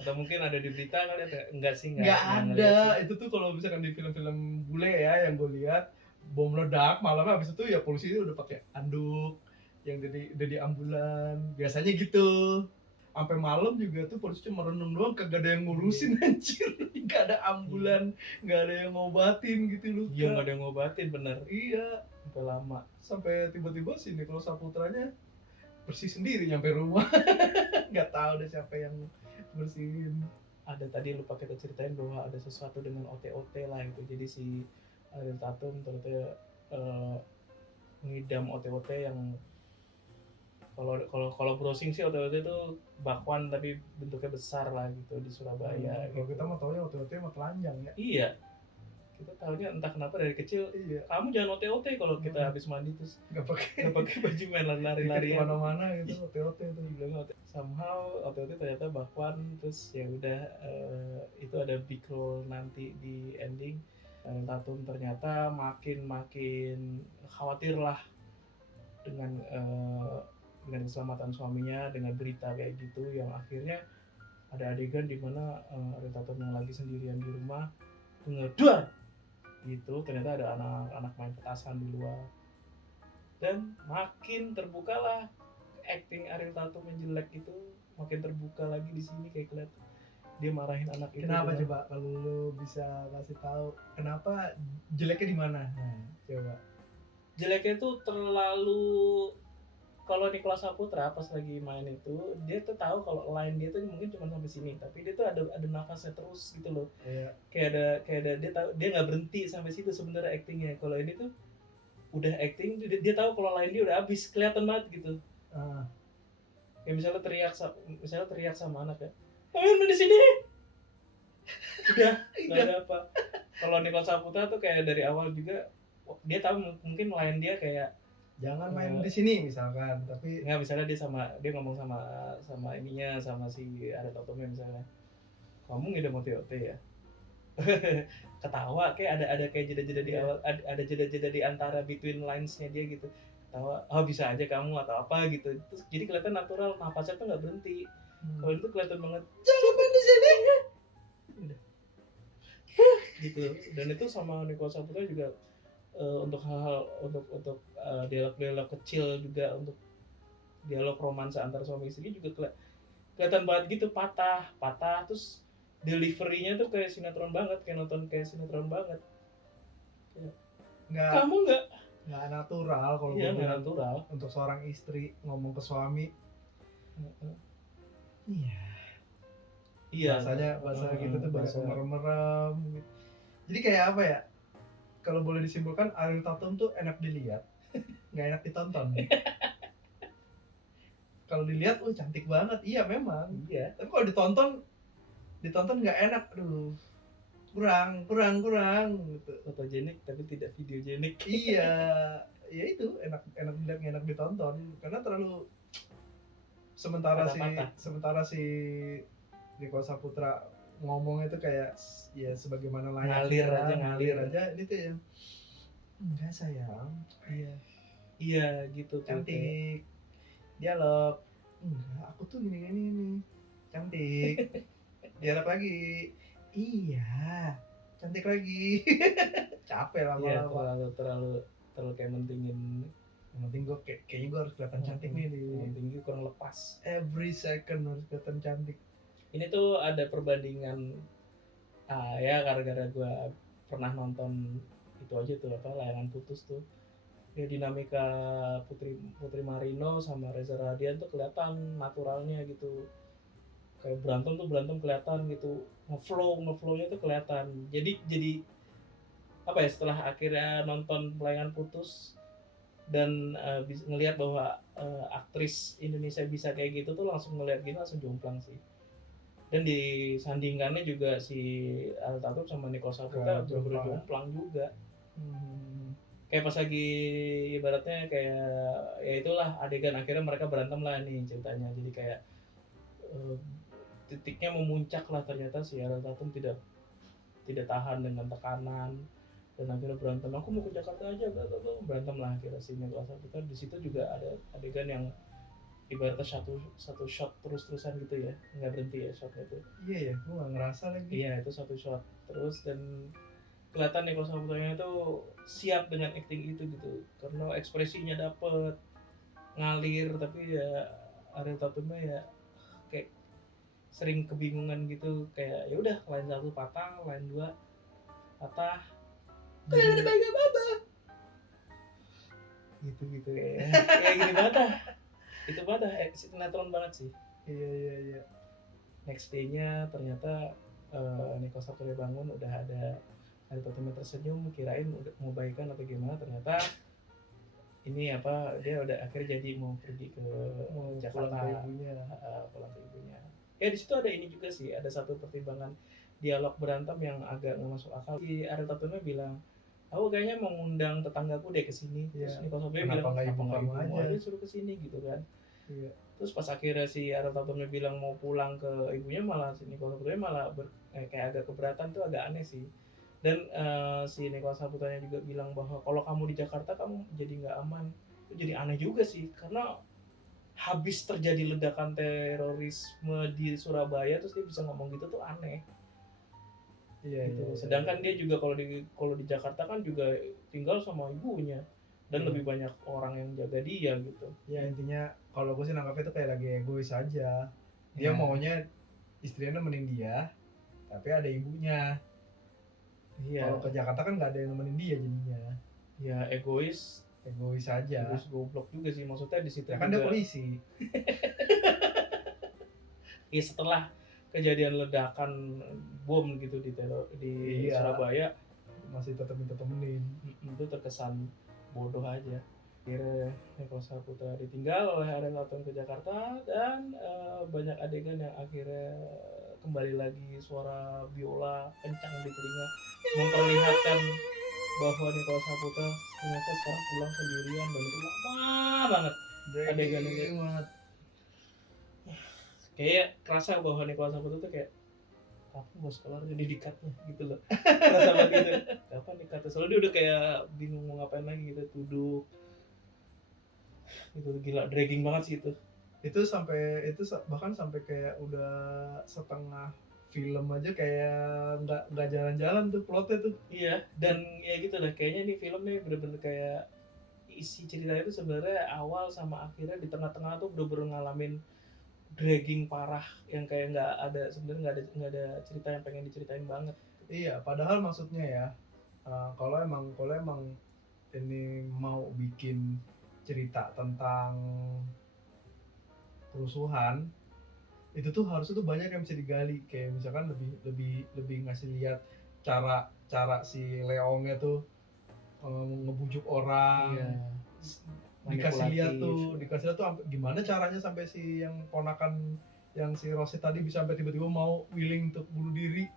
Atau mungkin ada di berita kali ya? Enggak sih, Nggak ada. Itu tuh kalau misalkan di film-film bule ya yang gue lihat, bom meledak malamnya habis itu ya polisi itu udah pakai anduk yang udah di ambulan biasanya gitu. Sampai malam juga tuh polisi cuma renung doang, kagak ada yang ngurusin anjir. Nggak ada ambulan, nggak ada yang ngobatin gitu loh. Iya, nggak ada yang ngobatin, bener. Iya, Sampai lama. sampai tiba-tiba si Nicholas Saputranya bersih sendiri nyampe rumah. Nggak tahu deh siapa yang bersihin. Ada tadi lupa kita ceritain bahwa ada sesuatu dengan OT-OT lah itu. Jadi si Ariel Tatum ternyata ngidam OT-OT yang kalau browsing sih OT-OT itu bakwan tapi bentuknya besar lah gitu di Surabaya. Kalau gitu. kita mah taunya OT-OT mah telanjang ya. Iya. Kita tahunya entah kenapa dari kecil, Iya. kamu jangan OT-OT kalau kita habis mandi terus Nggak pakai nggak pakai baju main lari-lari. kemana-mana gitu OT-OT tuh. Dibilang somehow OT-OT ternyata bakwan, terus ya udah itu ada big role nanti di ending. Tatum ternyata makin khawatir lah dengan keselamatan suaminya dengan berita kayak gitu, yang akhirnya ada adegan di mana Ariel Tatum yang lagi sendirian di rumah ngedor gitu, ternyata ada anak-anak main petasan di luar, dan makin terbukalah acting Ariel Tatum yang jelek itu, makin terbuka lagi di sini kayak kelihatan dia marahin anak itu. Kenapa coba kalau lu bisa kasih tahu kenapa jeleknya di mana? Nah, coba. Jeleknya itu terlalu kalau Nicholas Saputra pas lagi main itu dia tuh tahu kalau line dia tuh mungkin cuma sampai sini, tapi dia tuh ada nafasnya terus gitu loh. Iya. Kayak ada dia tahu dia nggak berhenti sampai situ sebenarnya actingnya. Kalau ini tuh udah acting dia tahu kalau line dia udah habis, kelihatan banget gitu. Ah, Kayak misalnya teriak sama anak ya, main di sini. Udah nggak ada apa. Kalau Nicholas Saputra tuh kayak dari awal juga dia tahu mungkin line dia kayak jangan main di sini misalkan, tapi nggak, misalnya dia ngomong sama ininya, sama si ada Totomnya misalnya, kamu ngidam OTOT ya. Ketawa kayak ada kayak jeda-jeda di awal, ada jeda-jeda di antara between lines-nya dia gitu. Ketawa, oh bisa aja kamu atau apa gitu. Terus jadi kelihatan natural, napasnya tuh nggak berhenti. Kalau itu kelihatan banget, jangan main di sini. Udah. Gitu. Dan itu sama Nicholas Saputra juga untuk hal-hal untuk dialog-dialog kecil juga, untuk dialog romansa antar suami istri juga kelihatan banget gitu, patah terus delivery-nya tuh kayak sinetron banget, kayak nonton kayak sinetron banget. nggak Kamu nggak natural kalau iya gue nggak bilang natural. untuk seorang istri ngomong ke suami. Iya bahasa gitu tuh banyak bahasa. merem-merem gitu. Jadi kayak apa ya, kalau boleh disimpulkan Ariel Tatum tuh enak dilihat nggak enak ditonton. Kalau dilihat cantik banget, iya memang, Iya, tapi kalau ditonton nggak enak, aduh kurang gitu. fotogenik tapi tidak videogenik. Iya, ya itu enak dilihat nggak enak ditonton karena terlalu sementara si Nicholas Saputra ngomongnya tuh kayak ya sebagaimana layaknya ngalir aja. Ini tuh yang enggak sayang, iya gitu tuh, kayak cantik dialog, enggak aku tuh gini cantik dialog lagi, iya cantik lagi. Capek iya, lama-lama. terlalu kayak mentingin. Yang penting gue kayaknya gue harus kelihatan cantik nih di Yang tinggi kurang lepas. every second, harus kelihatan cantik. Ini tuh ada perbandingan, ya gara-gara gue pernah nonton itu aja tuh apa, Layangan Putus tuh. Ya dinamika Putri Marino sama Reza Radian tuh kelihatan naturalnya gitu. Kayak berantem kelihatan gitu. Ngeflow-nya tuh kelihatan. Jadi apa ya, setelah akhirnya nonton Layangan Putus dan ngelihat bahwa aktris Indonesia bisa kayak gitu tuh, langsung ngelihat gitu langsung jomplang sih. Dan disandingkannya juga si Ariel Tatum sama Nicholas Saputra bener-bener jomplang juga. Kayak pas lagi ibaratnya kayak ya itulah adegan akhirnya mereka berantem lah nih ceritanya. Jadi kayak titiknya memuncak lah, ternyata si Ariel Tatum tidak tahan dengan tekanan dan akhirnya berantem, aku mau ke Jakarta aja, berantem lah akhirnya si Nicholas Saputra. Di situ juga ada adegan yang ibaratnya satu shot terus-terusan gitu ya, nggak berhenti ya shotnya tuh. Iya ya, gue nggak ngerasa lagi. Iya, itu satu shot terus, dan kelihatan Nicholas Saputra itu siap dengan acting itu gitu, karena ekspresinya dapet, ngalir. Tapi ya Ariel Tatumnya ya kayak sering kebingungan gitu, kayak ya udah line 1 patah, line 2 patah, kayak ada bayi apa gitu ya. Kayak gini banget dah. Itu banget dah, sinetron banget sih. Iya. Next day-nya ternyata Nicholas Saputra bangun udah ada Ariel Tatumnya tersenyum, kirain udah mau baikan atau gimana, ternyata ini apa, dia udah akhirnya jadi mau pergi ke Jakarta, pulang ke ibunya. Pulang ke ibunya. Ya di situ ada ini juga sih, ada satu pertimbangan dialog berantem yang agak nggak masuk akal. Si Ariel Tatumnya bilang, aku kayaknya mau ngundang tetanggaku deh ke sini. Terus Nicholas Saputra bilang, kenapa nggak ibumu aja suruh ke sini gitu kan. Iya. Terus pas akhirnya si Ariel Tatumnya bilang mau pulang ke ibunya, malah si Nicholas Saputra malah kayak agak keberatan tuh, agak aneh sih. Dan si Nicholas Saputra juga bilang bahwa kalau kamu di Jakarta kamu jadi nggak aman. Itu jadi aneh juga sih, karena habis terjadi ledakan terorisme di Surabaya terus dia bisa ngomong gitu tuh aneh. Iya, Gitu. iya. Sedangkan dia juga kalau di Jakarta kan juga tinggal sama ibunya dan lebih banyak orang yang jaga dia gitu. Ya intinya kalau gue sih nangkapnya itu kayak lagi egois aja. Dia Ya. maunya istrinya nemenin dia, tapi ada ibunya. Iya. Kalau ke Jakarta kan nggak ada yang nemenin dia jadinya. Ya egois, egois aja. Terus goblok juga sih maksudnya di situ Ya kan dia juga. polisi. Ya setelah kejadian ledakan bom gitu di Iya. Surabaya, Masih tetap minta temenin. itu terkesan bodoh aja. Akhirnya Nicholas Saputra ditinggal oleh Ariel Tatum ke Jakarta dan banyak adegan yang akhirnya kembali lagi suara biola kencang di telinga memperlihatkan bahwa Nicholas Saputra ternyata sekarang pulang sendirian dan itu lama banget. Adegan ini. banget. Kayak kerasa bahwa Nicholas Saputra tuh kayak kapan bos kelar jadi dikatnya gitu loh. Kerasa banget gitu. Kapan dikatnya? Soalnya dia udah kayak bingung mau ngapain lagi gitu, duduk. Itu gila, dragging banget sih itu. Bahkan sampai kayak udah setengah film aja kayak nggak jalan-jalan tuh plotnya tuh. Iya, dan ya gitu lah, kayaknya nih film nih bener-bener kayak isi ceritanya itu sebenarnya awal sama akhirnya di tengah-tengah tuh bener-bener ngalamin dragging parah yang kayak sebenarnya nggak ada cerita yang pengen diceritain banget. Iya, padahal maksudnya ya kalau emang ini mau bikin cerita tentang kerusuhan, itu tuh harusnya tuh banyak yang bisa digali, kayak misalkan lebih ngasih lihat cara si Leongnya tuh ngebujuk orang. Iya. Dikasih lihat Manipulatif. tuh gimana caranya sampai si yang ponakan yang si Rose tadi bisa sampai tiba-tiba mau willing untuk bunuh diri.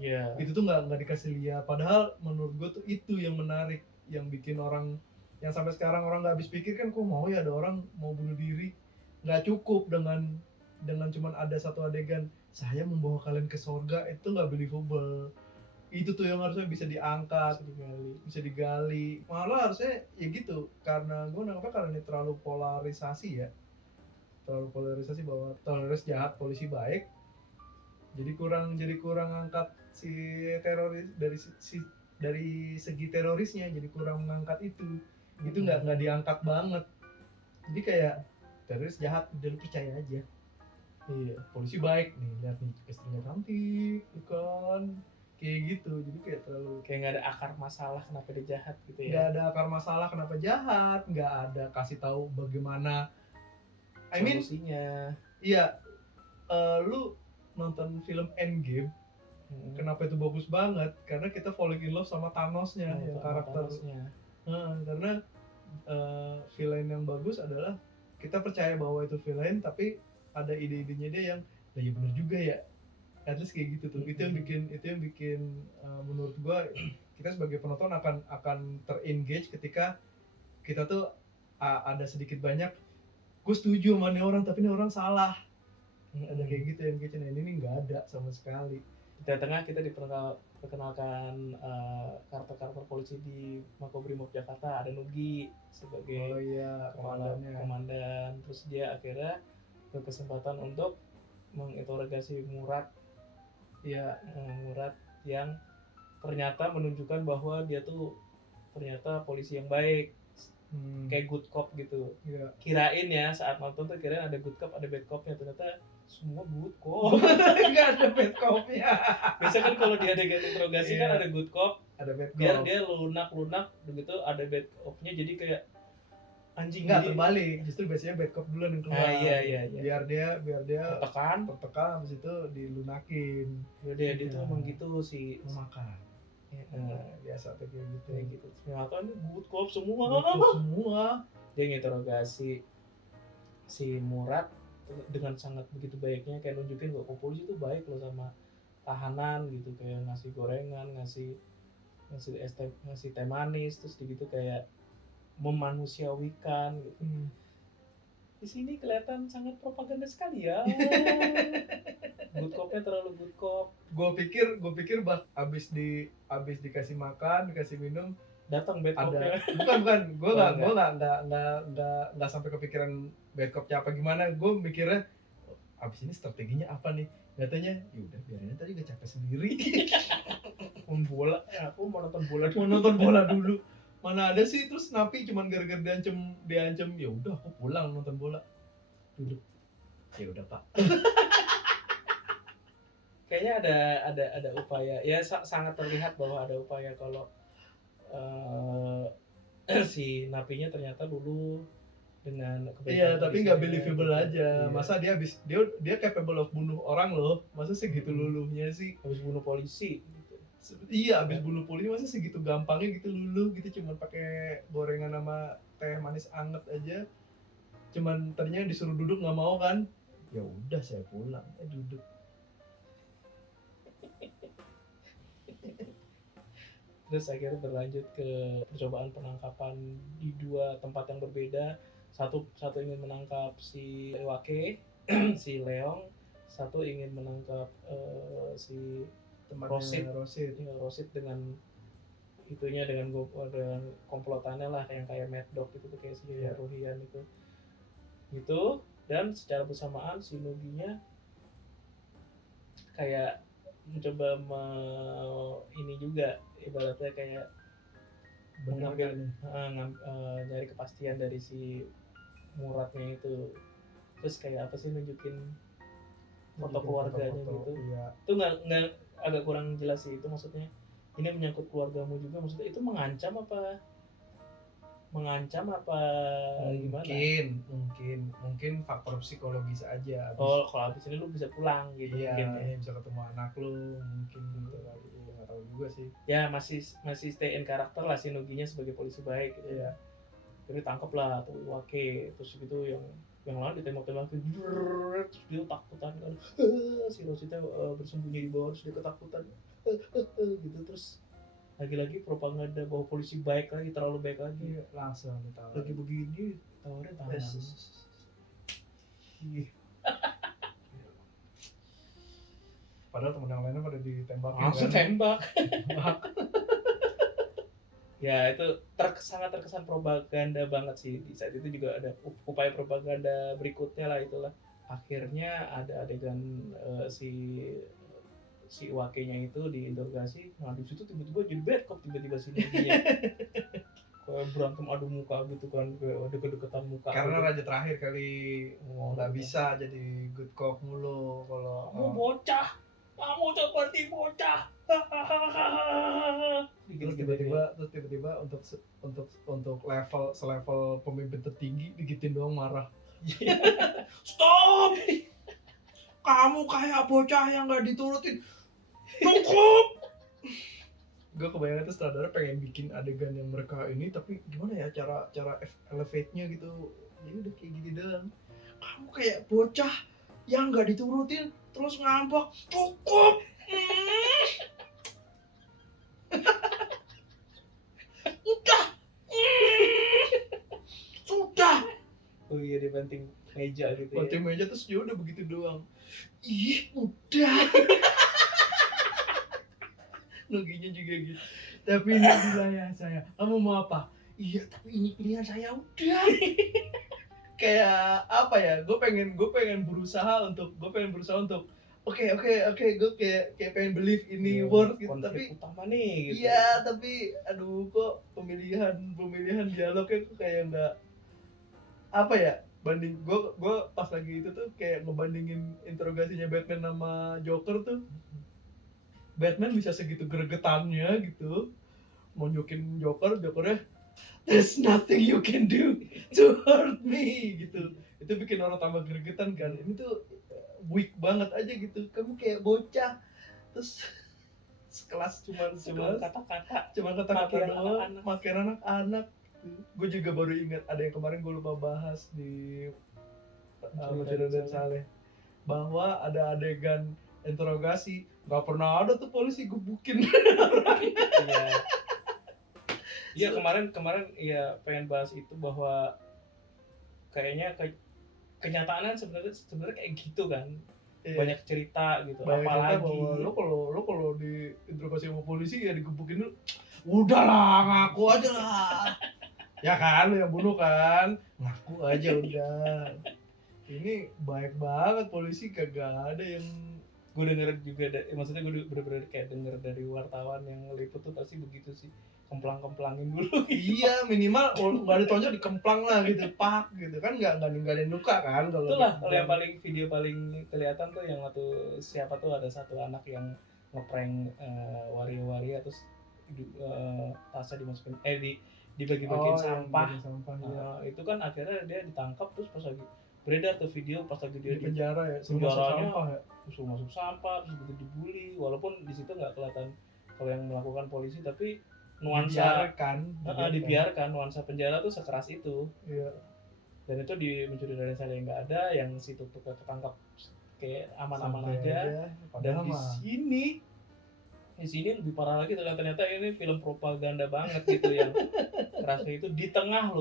Iya. Itu tuh nggak dikasih lihat, padahal menurut gue tuh itu yang menarik, yang bikin orang, yang sampai sekarang orang nggak habis pikir kan, kok mau ya ada orang mau bunuh diri. Nggak cukup dengan cuman ada satu adegan saya membawa kalian ke surga, itu nggak believable. Itu tuh yang harusnya bisa diangkat, bisa digali. Malah harusnya ya gitu, karena gue nangkepnya karena ini terlalu polarisasi bahwa teroris jahat, polisi baik. Jadi kurang angkat si teroris dari segi terorisnya, jadi kurang mengangkat itu nggak diangkat banget. Jadi kayak teroris jahat udah lu percaya aja. Iya, polisi baik nih, lihat nih istrinya cantik, kan kayak gitu. Jadi kayak terlalu Kayak nggak ada akar masalah kenapa dia jahat gitu ya. nggak ada akar masalah kenapa jahat, nggak ada kasih tahu bagaimana Solusinya. iya. Lu nonton film Endgame, kenapa itu bagus banget? Karena kita falling in love sama Thanosnya, yang karakter. Karena villain yang bagus adalah kita percaya bahwa itu villain, tapi ada ide-idenya dia yang, nah ya benar juga ya. At least kayak gitu tuh. Itu yang bikin menurut gua kita sebagai penonton akan ter-engage ketika kita tuh ada sedikit banyak gue setuju sama nih orang tapi nih orang salah. Ada kayak gitu yang kayaknya ini nggak ada sama sekali. Di tengah kita diperkenalkan karakter-karakter polisi di Makobrimob Jakarta. Ada Nugi sebagai komandan. Terus dia akhirnya berkesempatan untuk menginterogasi Murad. Ya, Murad yang ternyata menunjukkan bahwa dia tuh ternyata polisi yang baik. Kayak good cop gitu. Yeah. Kirain ya saat nonton tuh kirain ada good cop ada bad copnya, ternyata semua good cop. Nggak ada bad copnya. Biasa kan kalau di adegan interogasi kan ada good cop, ada bad cop. biar dia lunak begitu, ada bad copnya jadi kayak anjing. Nggak, terbalik, justru biasanya bad cop duluan yang keluar. Iya. Biar dia tertekan habis itu dilunakin. Dia tuh emang gitu sih. Memakan. Biasa tuh kayak gitu. Ternyata ini good cop semua. Dia nginterogasi si Murad dengan sangat begitu baiknya, kayak nunjukin bahwa polisi itu baik loh sama tahanan gitu, kayak ngasih gorengan, ngasih teh manis, terus gitu kayak memanusiawikan gitu. Di sini kelihatan sangat propaganda sekali ya. Good copnya terlalu good cop. Gue pikir abis dikasih makan, dikasih minum, datang bad copnya. Bukan. Gue nggak sampai kepikiran bad copnya apa gimana. Gue mikirnya abis ini strateginya apa nih? Katanya, yaudah biarin tadi gak capek sendiri. Bola, aku mau nonton bola dulu. Mana ada sih, terus Napi cuman gara-gara diancem, ya udah aku pulang nonton bola. Duduk. Ya udah Pak. Kayaknya ada upaya, ya sangat terlihat bahwa ada upaya kalau si napinya ternyata luluh dengan Iya, tapi nggak polisinya believable gitu. aja. Iya. Masa dia capable of bunuh orang loh. Masa segitu luluhnya sih? Habis bunuh polisi gitu. Iya, abis bunuh polisi masa segitu gampangnya gitu luluh gitu, cuman pakai gorengan sama teh manis anget aja. Cuman tadinya disuruh duduk nggak mau kan? Ya udah saya pulang, duduk. Terus akhirnya berlanjut ke percobaan penangkapan di 2 tempat yang berbeda. Satu ingin menangkap si Iwake, si Leong, satu ingin menangkap si Tempatnya Rosid. Rosid dengan itunya dengan komplotannya lah kayak Mad Dog gitu tuh, kayak si Iya. Ruhian itu. Gitu, dan secara bersamaan si Nuginya kayak mencoba ini juga ibaratnya kayak Bener mengambil kan? nyari kepastian dari si Muratnya itu. Terus kayak apa sih, nunjukin foto keluarganya gitu. Iya. Itu nggak agak kurang jelas sih itu, maksudnya ini menyangkut keluargamu juga, maksudnya itu mengancam apa gimana? Mungkin faktor psikologis aja. Oh, kalau habis ini lu bisa pulang gitu. Iya, mungkin ya. bisa ketemu anak lu, mungkin gitu kali. Iya, nggak tahu juga sih. Ya masih stay in karakter lah si Nuginya sebagai polisi baik gitu. Iya. Jadi tangkap lah tuh Iwake, terus gitu yang lain ditembak-tembakin, terus dia takutan kan. Si Rosita bersembunyi di bawah, terus dia ketakutan. Gitu, terus lagi-lagi propaganda bahwa polisi baik lagi, terlalu baik lagi. Iya, langsung ditawarin. Lagi begini tawarin tangan. Iya. Padahal temen yang lainnya pada ditembakin Langsung kan. tembak. Ya itu sangat terkesan propaganda banget sih. Di saat itu juga ada upaya propaganda berikutnya lah itulah. Akhirnya ada adegan si Iwake-nya itu diinterogasi. Nah di situ tiba-tiba jadi bad cop, tiba-tiba si Nuginya kayak berantem adu muka gitu kan, kayak deket-deketan muka. Karena gitu. raja terakhir kali nggak bisa jadi good cop mulu kalau Kamu bocah, kamu seperti bocah. terus tiba-tiba untuk selevel pemimpin tertinggi digituin doang marah. Stop! Kamu kayak bocah yang nggak diturutin. Cukup! Gue kebayangnya tuh sutradara pengen bikin adegan yang mereka ini, tapi gimana ya cara elevate-nya gitu. Ya udah kayak gitu doang. Kamu kayak bocah yang nggak diturutin terus ngambek. Cukup! Udah! Sudah! Oh iya, dibanting meja gitu ya. Banting meja terus dia udah begitu doang. Ih, udah. Nuginya juga gitu. Tapi ini wilayah saya. Kamu mau apa? Iya, tapi ini pilihan saya udah. Kayak apa ya? Gue pengen berusaha untuk oke, gue kayak pengen believe ini worth gitu, tapi utama nih gitu. iya, tapi aduh kok pemilihan dialognya kok kayak enggak apa ya? Banding gue pas lagi itu tuh kayak ngebandingin interogasinya Batman sama Joker tuh. Batman bisa segitu gregetannya gitu monjokin Jokernya, there's nothing you can do to hurt me gitu. Itu bikin orang tambah gregetan kan. Ini tuh weak banget aja gitu. Kamu kayak bocah terus sekelas cuma kata-kata doang, makin anak-anak. Gue juga baru ingat ada yang kemarin gue lupa bahas di Mencuri dan Saleh, bahwa ada adegan interogasi nggak pernah ada tuh polisi gebukin orang. Iya kemarin ya pengen bahas itu, bahwa kayaknya kenyataannya sebenarnya kayak gitu kan. Iya. Banyak cerita gitu. Banyak apalagi cerita bahwa lo kalau di interogasi sama polisi ya digebukin dulu. Udahlah, ngaku aja lah. Ya kan, lo yang bunuh kan, ngaku aja udah. Ini baik banget polisi, kagak ada yang gue denger juga maksudnya gue bener-bener kayak denger dari wartawan yang liput tuh pasti begitu sih, kemplang-kemplangin dulu. Iya, minimal nggak ditonjok dikemplang lah gitu, pak gitu kan, nggak ada luka kan kalau itulah kalau yang video paling kelihatan tuh yang waktu siapa tuh ada satu anak yang ngeprank waria-waria terus tasnya dimasukin dibagi-bagiin sampah. Bagian sampah ya. Itu kan akhirnya dia ditangkap, terus pas lagi beredar tuh video pas lagi dia Di penjara ya, suruh masuk penjaranya sampah ya. suruh masuk sampah, terus gitu dibully, walaupun di situ nggak kelihatan kalau yang melakukan polisi, tapi nuansa dibiarkan nuansa penjara tuh sekeras itu. Iya. Dan itu di Mencuri dari Saya nggak ada, yang si Tuk-Tuk ketangkap kayak aman-aman Santai aja. Dan Padahal di mah sini lebih parah lagi, ternyata ini film propaganda banget gitu yang kerasnya itu di tengah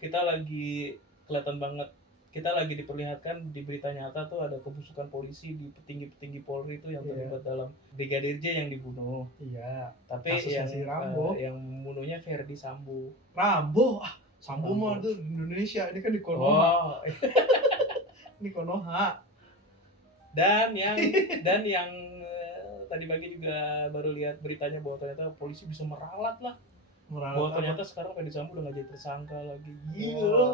kita lagi kelihatan banget, kita lagi diperlihatkan di berita nyata tuh ada kebusukan polisi di petinggi-petinggi Polri itu yang terlibat dalam Brigadir J yang dibunuh. Iya. Tapi Kasusnya si Rambo. yang membunuhnya Ferdi Sambo. Sambo mah tuh di Indonesia, ini kan di Konoha. Ini Konoha. Dan yang tadi pagi juga baru lihat beritanya bahwa ternyata polisi bisa meralat bahwa ternyata sekarang Ferdi Sambo udah nggak jadi tersangka lagi. Gila.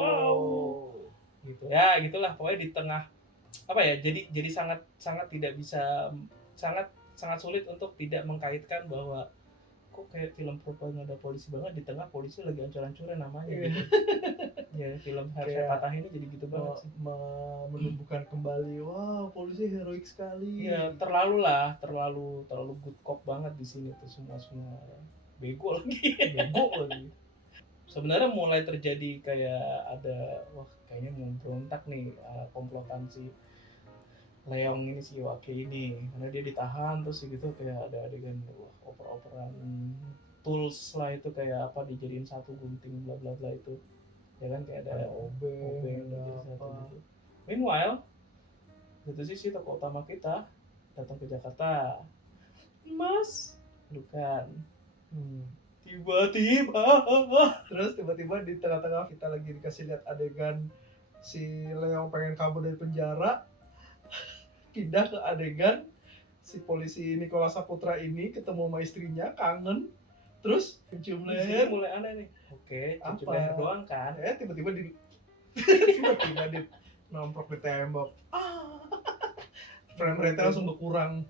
Wow. Gitu ya, gitulah pokoknya di tengah apa ya, jadi sangat tidak bisa, sangat sulit untuk tidak mengkaitkan bahwa kok kayak film propaganda polisi banget di tengah polisi lagi ancur-ancurnya namanya gitu. Ya film Harusnya Patah ini jadi gitu banget sih. Menumbuhkan kembali, wah polisi heroik sekali. Iya, terlalu good cop banget di sini tuh, semua bego lagi. Sebenarnya mulai terjadi kayak ada, wah kayaknya mau berontak nih, komplotan si Leong ini, si Waki ini, karena dia ditahan terus gitu kayak ada adegan oper-operan tools lah, itu kayak apa dijadiin satu gunting bla bla bla itu ya kan, kayak ada obeng ada apa gitu. Meanwhile itu si tokoh utama kita datang ke Jakarta, Mas bukan tiba-tiba di tengah-tengah kita lagi dikasih lihat adegan si Leong pengen kabur dari penjara, pindah ke adegan si polisi Nicholas Saputra ini ketemu sama istrinya, kangen, terus mencium leher. Mulai aneh nih. Oke, cium leher doang kan? Tiba-tiba di nomprok di tembok. Frame rate langsung berkurang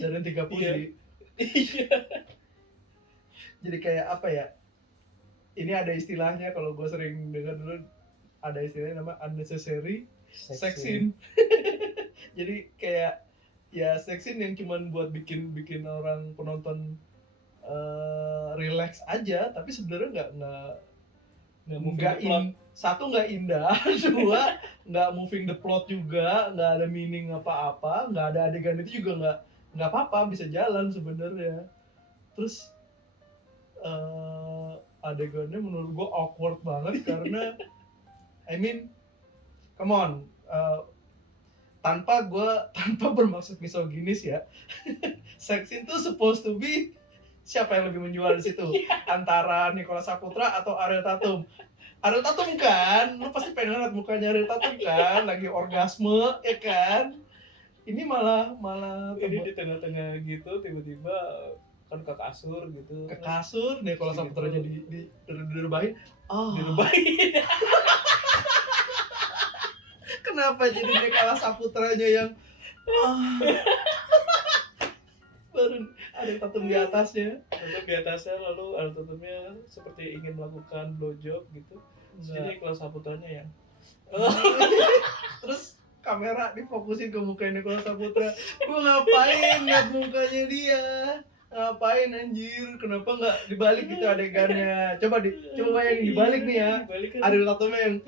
dari 30 jadi. Jadi kayak apa ya? Ini ada istilahnya, kalau gue sering dengar dulu, ada istilahnya nama unnecessary sex scene. Jadi kayak ya sex scene yang cuman buat bikin orang penonton relax aja, tapi sebenarnya satu nggak indah, dua nggak moving the plot juga, nggak ada meaning apa-apa, nggak ada adegan itu juga nggak apa-apa, bisa jalan sebenarnya. Terus adegannya menurut gua awkward banget karena I mean come on, tanpa bermaksud misoginis ya, sex scene tuh supposed to be siapa yang lebih menjual di situ, antara Nicholas Saputra atau Ariel Tatum kan, lu pasti pengen lihat mukanya Ariel Tatum kan lagi orgasme ya kan. Ini malah ini di tengah-tengah gitu tiba-tiba kan ke kasur gitu, Nicholas Saputranya direbahin. Kenapa jadi Nicholas Saputranya yang baru ada tatum di atasnya, lalu ada tatumnya seperti ingin melakukan blowjob gitu. Jadi Nicholas Saputranya yang terus kamera difokusin ke mukanya Nicholas Saputra. Gua ngapain liat mukanya dia? Ngapain anjir? Kenapa nggak dibalik gitu adegannya? Coba bayangin dibalik nih ya. Ada tatumnya yang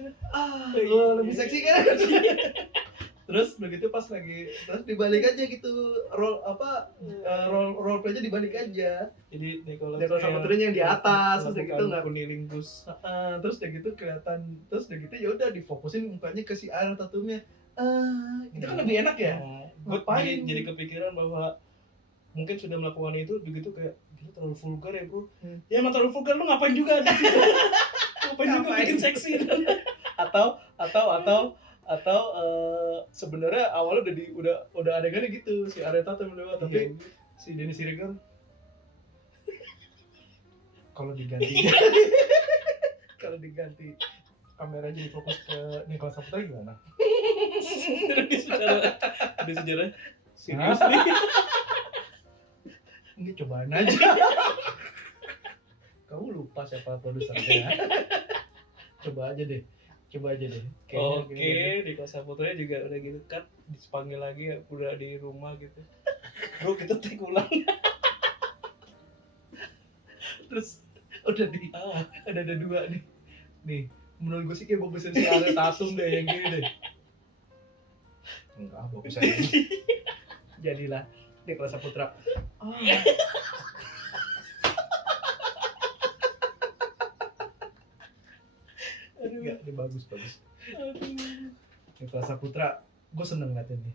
lebih seksi kan? Terus begitu pas lagi terus dibalik aja gitu, role play-nya dibalik aja. Jadi Nicholas Saputranya yang di atas, terus gitu nggak kunilingus. Terus udah gitu kelihatan, terus udah gitu ya udah difokusin mukanya ke si Ariel Tatumnya. Itu kan lebih enak ya. Ngapain? Jadi kepikiran bahwa mungkin sudah melakukan itu begitu kayak gila terlalu vulgar ya bro. Ya emang terlalu vulgar, lu ngapain juga di situ? ngapain juga bikin seksi? atau sebenarnya awalnya udah adegannya gitu, si Ariel Tatum lewat, tapi si Denny Siregar kalau diganti kameranya jadi fokus ke Nicholas Saputra gimana? Ada sejarah serius nih. Ini cobaan aja. Kamu lupa siapa produsernya? Coba aja deh. Kayaknya Oke, gini-gini. di Kosa Putra juga udah gitu kan, dipanggil lagi udah di rumah gitu. Bro, kita take ulang. Terus udah ada dua nih. Nih, menurut gue sih kayak bagusan si Ariel Tatum deh yang gini deh. Enggak, bagusan ini. Jadilah Nicholas Saputra. Enggak, ini bagus. Nicholas Saputra, gue seneng ngeliatin nih.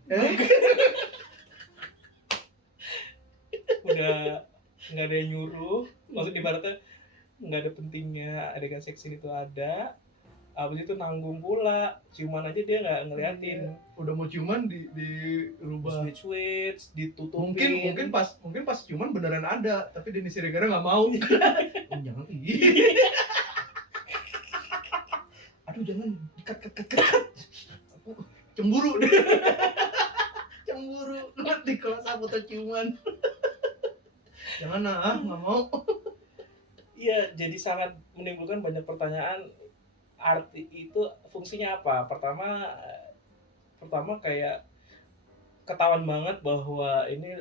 Udah nggak ada yang nyuruh, maksud ibaratnya nggak ada pentingnya adegan seksi itu ada. Abis itu nanggung pula, ciuman aja dia nggak ngeliatin. Udah mau ciuman di rubah. Switch, ditutupin. Mungkin pas ciuman beneran ada, tapi Denny Siregar nggak mau. Jangan. Aduh, jangan cut. Aku cemburu deh. Cemburu. Nanti kalau Saputra ciuman. Jangan nggak mau. Iya, jadi sangat menimbulkan banyak pertanyaan. Arti itu fungsinya apa? Pertama kayak ketahuan banget bahwa ini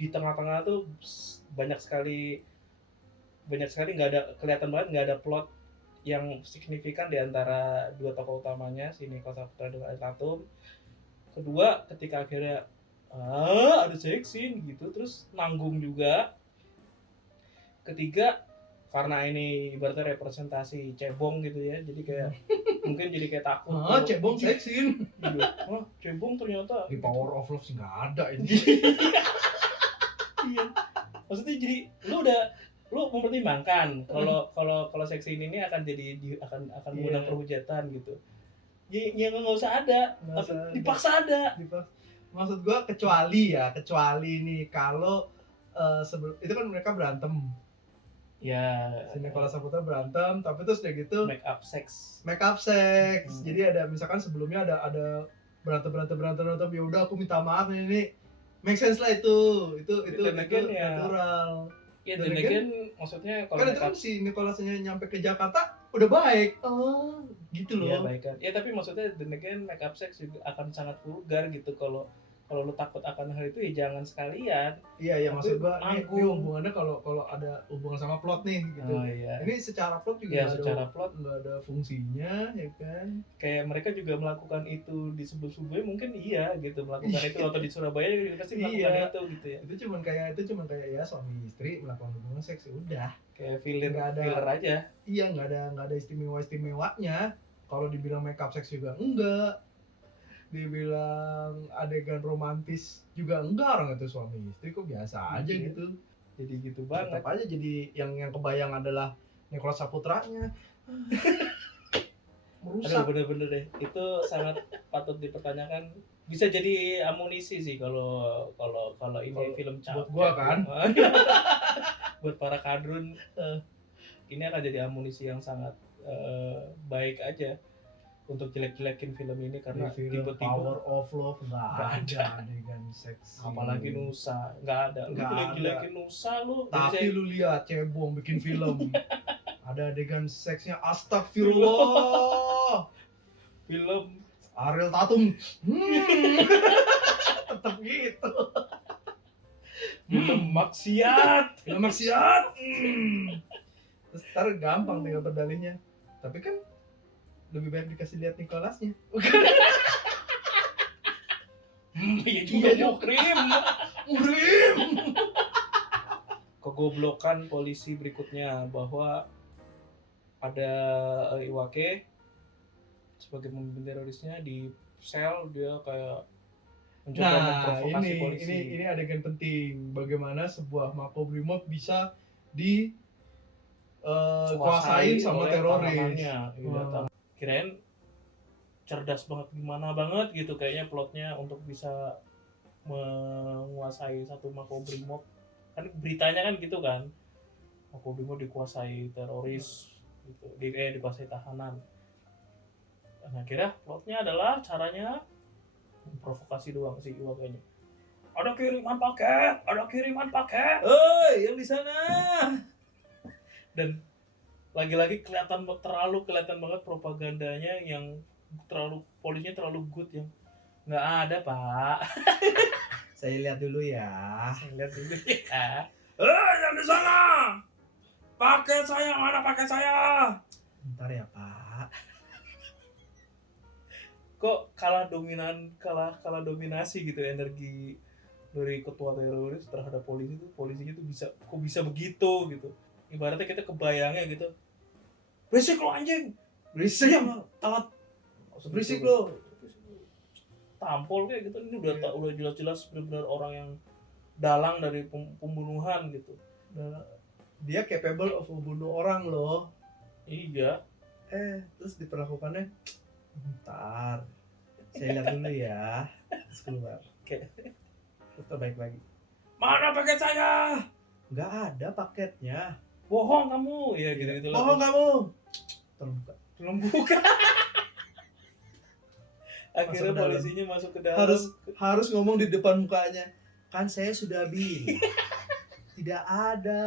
di tengah-tengah tuh banyak sekali nggak ada, kelihatan banget nggak ada plot yang signifikan di antara dua tokoh utamanya, si Nicholas Saputra dan Ariel Tatum. Kedua, ketika akhirnya ada sex scene gitu, terus nanggung juga. Ketiga, karena ini ibaratnya representasi cebong gitu ya, jadi kayak mungkin jadi kayak takut. Cebong seksin. Iya. Cebong ternyata Di Power of Love sih nggak ada ini. iya. Maksudnya jadi lu mempertimbangkan kalau seksi ini akan jadi akan mengundang perhujatan gitu. Ya nggak usah ada, tapi dipaksa ada. Maksud gua kecuali nih kalau itu kan mereka berantem. Ya, Si Nicholas Saputra berantem, tapi terus udah gitu make up sex. Jadi ada misalkan sebelumnya ada berantem ya udah aku minta maaf ini make sense lah itu natural. Ya, dan again maksudnya kalau kan itu kan si Nicholasnya nyampe ke Jakarta udah baik. Gitu loh. Iya, baik kan. Ya, tapi maksudnya dan again make up sex juga akan sangat vulgar gitu. Kalau lu takut akan hal itu ya jangan sekalian. Iya, maksud gua ini hubungannya kalau ada hubungan sama plot nih gitu. Oh, iya. Ini secara plot juga ya, secara plot nggak ada fungsinya, ya kan? Kayak mereka juga melakukan itu di sebuah mungkin iya gitu, melakukan itu atau di Surabaya juga pasti melakukan itu gitu ya. Itu cuman kayak ya suami istri melakukan hubungan seks, udah. Kayak filler aja. Iya, nggak ada istimewanya. Kalau dibilang make up seks juga enggak. Dibilang adegan romantis juga enggak, orang itu suami istri kok biasa aja gitu. Jadi gitu banget. Tetap aja jadi yang kebayang adalah Nicholas Saputranya. Merusak. Aduh, bener-bener deh. Itu sangat patut dipertanyakan. Bisa jadi amunisi sih kalau ini film buat gua kan. Buat para kadrun, ini akan jadi amunisi yang sangat baik aja untuk jelek-jelekin film ini karena tiba-tiba Power of Love nggak ada adegan seks, apalagi Nusa nggak ada. Lu jelek-jelekin Nusa lu, tapi lu lihat cebong bikin film ada adegan seksnya, astagfirullah. Film Ariel Tatum tetap gitu. Film maksiat. Terus ntar gampang tinggal berdalihnya, tapi kan lebih baik dikasih lihat Nicholasnya. Iya juga mukrim. Kegoblokan polisi berikutnya bahwa ada Iwake sebagai pemimpin terorisnya di sel, dia kayak mencoba memprovokasi polisi. Ini adegan penting, bagaimana sebuah makobrimob bisa kuasain sama teroris. Kirain cerdas banget, gimana banget gitu kayaknya plotnya untuk bisa menguasai satu makobrimob. Kan beritanya kan gitu kan, makobrimob dikuasai teroris gitu, dikuasai tahanan. Nah, akhirnya plotnya adalah caranya memprovokasi doang sih Iwakenya. ada kiriman paket. Oi, yang di sana. Dan lagi-lagi terlalu kelihatan banget propagandanya yang polisinya terlalu good yang nggak ada pak. Saya lihat dulu ya. Saya lihat dulu ya. Yang di sana, paket saya mana paket saya? Bentar ya Pak. Kok kalah dominasi gitu energi dari ketua teroris terhadap polisi tuh, polisinya tuh bisa begitu gitu. Ibaratnya kita kebayangnya gitu, berisik lo anjing, Berisik emang. Telat. Berisik lo. Tampol kayak gitu. Ini udah jelas-jelas benar-benar orang yang dalang dari pembunuhan gitu. Nah, dia capable of membunuh orang loh. Iya. Terus diperlakukannya bentar. Saya lihat dulu ya. Terus keluar. Oke. Terus baik lagi. Mana paket saya? Nggak ada paketnya. Bohong kamu. Ya gitu-gitu lah. Bohong kamu. Tolong buka. Akhirnya Masuk ke dalam. polisinya masuk ke dalam. Harus ngomong di depan mukanya. Kan saya sudah bilang. Tidak ada.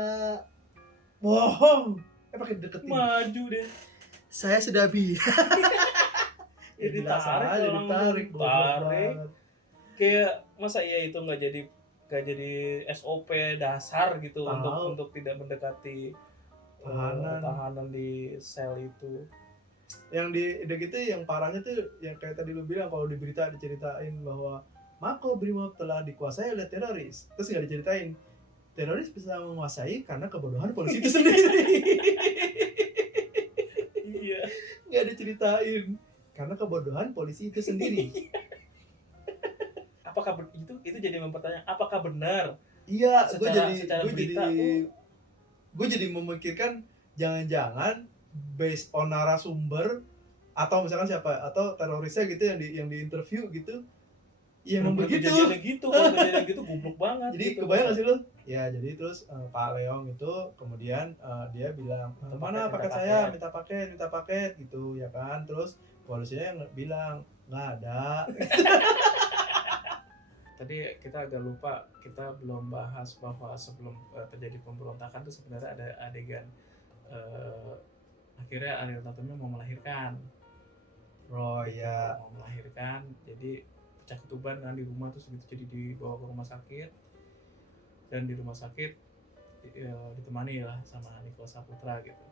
Bohong. Pakai deketin. Maju deh. Saya sudah bilang. Ya, ditarik. Kayak masa iya itu nggak jadi SOP dasar gitu untuk tidak mendekati tahanan di sel itu. Yang udah gitu yang parahnya tuh yang kayak tadi lu bilang, kalau di berita diceritain bahwa Mako Brimob telah dikuasai oleh teroris, terus nggak diceritain teroris bisa menguasai karena kebodohan polisi itu sendiri. Iya, nggak diceritain karena kebodohan polisi itu sendiri. Apakah itu jadi mempertanyakan apakah benar? Iya, secara gue jadi memikirkan jangan-jangan based on narasumber atau misalkan siapa atau terorisnya gitu yang di interview gitu yang begitu. Kalau kejadian gitu goblok banget. Jadi gitu, kebayang gak sih lu? Ya jadi terus Pak Leong itu kemudian dia bilang mana paket saya, minta paket gitu ya kan. Terus polisinya yang bilang nggak ada. Tadi kita agak lupa, kita belum bahas bahwa sebelum terjadi pemberontakan itu sebenarnya ada adegan akhirnya Ariel Tatumnya mau melahirkan. Oh ya. Mau melahirkan, jadi pecah ketuban kan di rumah, terus gitu jadi dibawa ke rumah sakit. Dan di rumah sakit ditemani lah sama Nicholas Saputra gitu.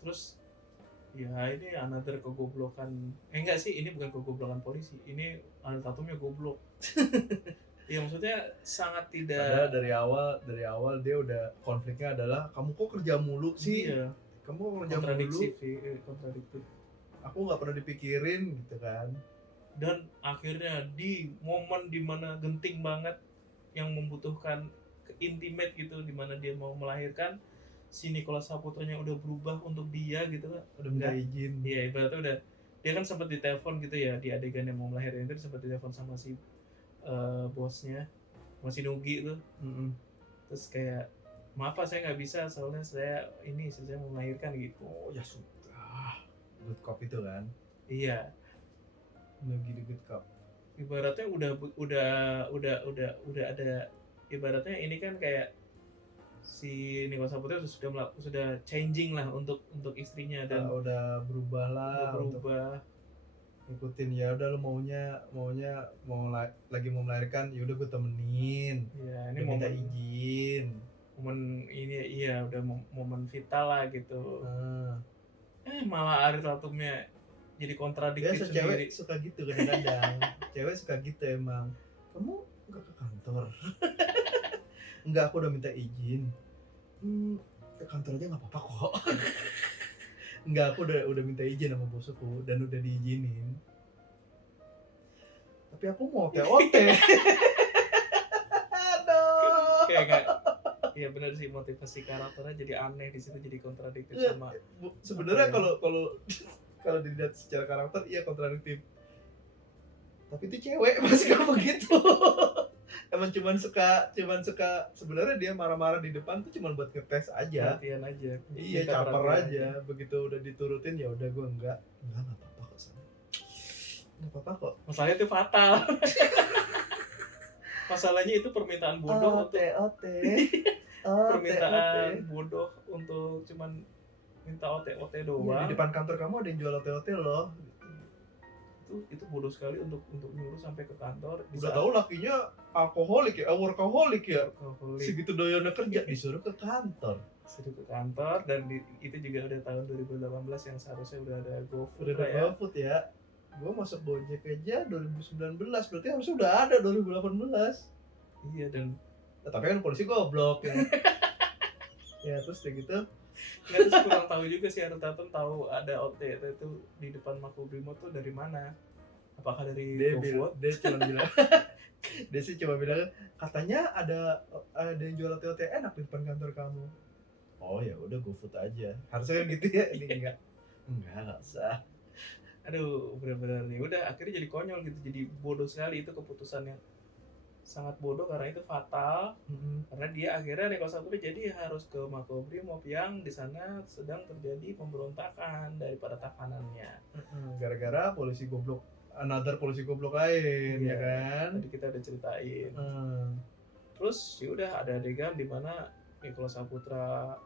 Terus ya ini another kegoblokan. Enggak sih, ini bukan kegoblokan polisi. Ini Ariel Tatumnya goblok. Ya maksudnya sangat tidak. Padahal dari awal dia udah konfliknya adalah kamu kok kerja mulu sih? Iya. Kamu kok kerja mulu? Kontradiktif. Aku nggak pernah dipikirin gitu kan. Dan akhirnya di momen dimana genting banget yang membutuhkan intimate gitu, dimana dia mau melahirkan, si Nicholas Saputranya udah berubah untuk dia gitu kan, udah minta izin. Iya, ibaratnya udah dia kan sempat ditelepon gitu ya di adegan yang mau melahirkan itu, sempat ditelepon sama si bosnya, masih Nugi tuh. Terus kayak maaf Pak, saya nggak bisa soalnya saya mau melahirkan gitu. Oh ya sudah, good cop itu kan. Iya, Nugi the good cop. Ibaratnya udah ada, ibaratnya ini kan kayak si Nicholas Saputra sudah changing lah untuk istrinya, dan udah berubah lah, berubah ngikutin ya udah lu lagi mau melahirkan, ya udah gue temenin. Ya, ini minta izin. Momen ini iya udah momen vital lah gitu. Malah Ariel Tatumnya jadi kontradiktif sendiri. Cewek suka gitu kadang-kadang. Cewek suka gitu emang. Kamu enggak ke kantor? Enggak, aku udah minta izin. Ke kantor aja nggak apa-apa kok. Enggak, aku udah minta izin sama bosku dan udah diizinin. Tapi aku mau TOT. Aduh. Kayak enggak. Iya benar sih, motivasi karakternya jadi aneh di situ, jadi kontradiktif sama. Sebenarnya kalau dilihat secara karakter iya kontradiktif. Tapi itu cewek masih gak begitu. Emang cuman suka sebenarnya dia marah-marah di depan tuh cuman buat ngetes aja. Latihan aja. Iya, caper aja. Begitu udah diturutin ya udah gue enggak apa-apa kok. Enggak apa-apa kok. Masalahnya itu fatal. Masalahnya itu permintaan bodoh untuk permintaan bodoh untuk cuman minta OT Iya, doang. di depan kantor kamu ada yang jual OT loh. Itu bodoh sekali untuk nyuruh sampai ke kantor. Udah tahu lakinya alkoholik ya, workaholic ya. Alkoholik. Segitu doyannya kerja disuruh ke kantor. Sudah ke kantor dan itu juga udah tahun 2018 yang seharusnya udah ada GoFood Udah lah ada ya. GoFood ya. Gue masuk Gojek aja 2019, berarti harusnya udah ada 2018. Iya, dan Nah, tapi kan polisi goblok ya. Ya terus kayak gitu. nggak, terus kurang tahu juga sih, Harus Tatum tahu ada OT itu di depan Makobrimob tuh dari mana? Apakah dari GoFood? Dia cuma bilang dia sih cuma bilang katanya ada yang jual OT enak di depan kantor kamu. Oh ya udah GoFood aja. Harusnya kan gitu ya. Ini enggak usah. Aduh, benar-benar nih. Udah akhirnya jadi konyol gitu, jadi bodoh sekali. Itu keputusan yang sangat bodoh karena itu fatal. Karena dia akhirnya Nico Saputra jadi harus ke Makobrimob yang di sana sedang terjadi pemberontakan daripada takanannya. Gara-gara polisi goblok, another polisi goblok lain, Iya, ya kan? Tadi kita udah ceritain. Terus ya udah ada adegan di mana Nicholas Saputra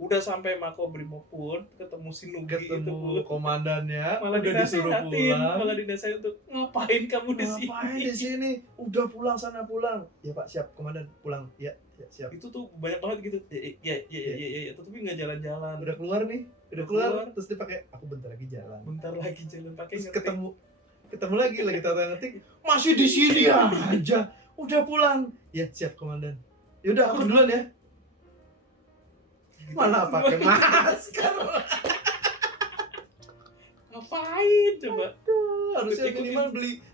udah sampai Makobrimob pun ketemu si Nugi itu Ketemu pun. komandannya, Malah udah disuruh dinasehatin, pulang. malah dinasehatin untuk ngapain kamu di sini? Ngapain di sini? Udah pulang sana pulang. Ya Pak, siap komandan, pulang. Ya siap. Itu tuh banyak banget gitu. Ya, tapi nggak jalan-jalan. Udah keluar nih, udah keluar. Terus dia pakai aku bentar lagi jalan. Bentar lagi jalan pakai Terus ngetik. ketemu lagi tata ngetik. Masih di sini aja. Udah pulang. Ya siap komandan. Ya udah aku duluan ya. Gitu. Mana pakai masker? Ngapain coba? Harusnya Ikut-ikutin. minimal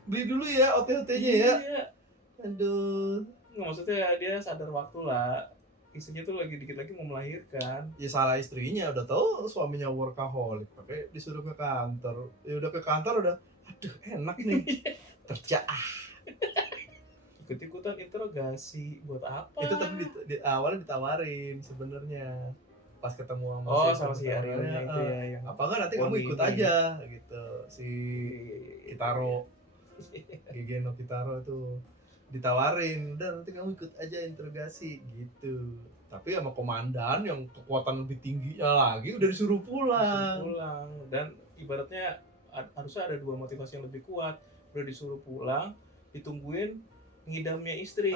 beli dulu ya OT-OT-nya ya. Iya. Aduh. Nggak, maksudnya dia sadar waktu lah. Istrinya tuh lagi dikit lagi mau melahirkan. Ya salah istrinya, udah tahu suaminya workaholic, pakai disuruh ke kantor. Ya udah ke kantor udah, aduh enak nih kerja. Ikut-ikutan interogasi buat apa? Itu tapi di awalnya ditawarin sebenarnya pas ketemu sama sama si Arielnya itu ya yang apa enggak nanti kamu Poni ikut ini. aja gitu si Kitaro Gigeno Kitaro itu ditawarin udah nanti kamu ikut aja interogasi gitu, tapi sama komandan yang kekuatan lebih tingginya lagi udah disuruh pulang. Dan ibaratnya harusnya ada dua motivasi yang lebih kuat. Udah disuruh pulang, ditungguin ngidamnya istri,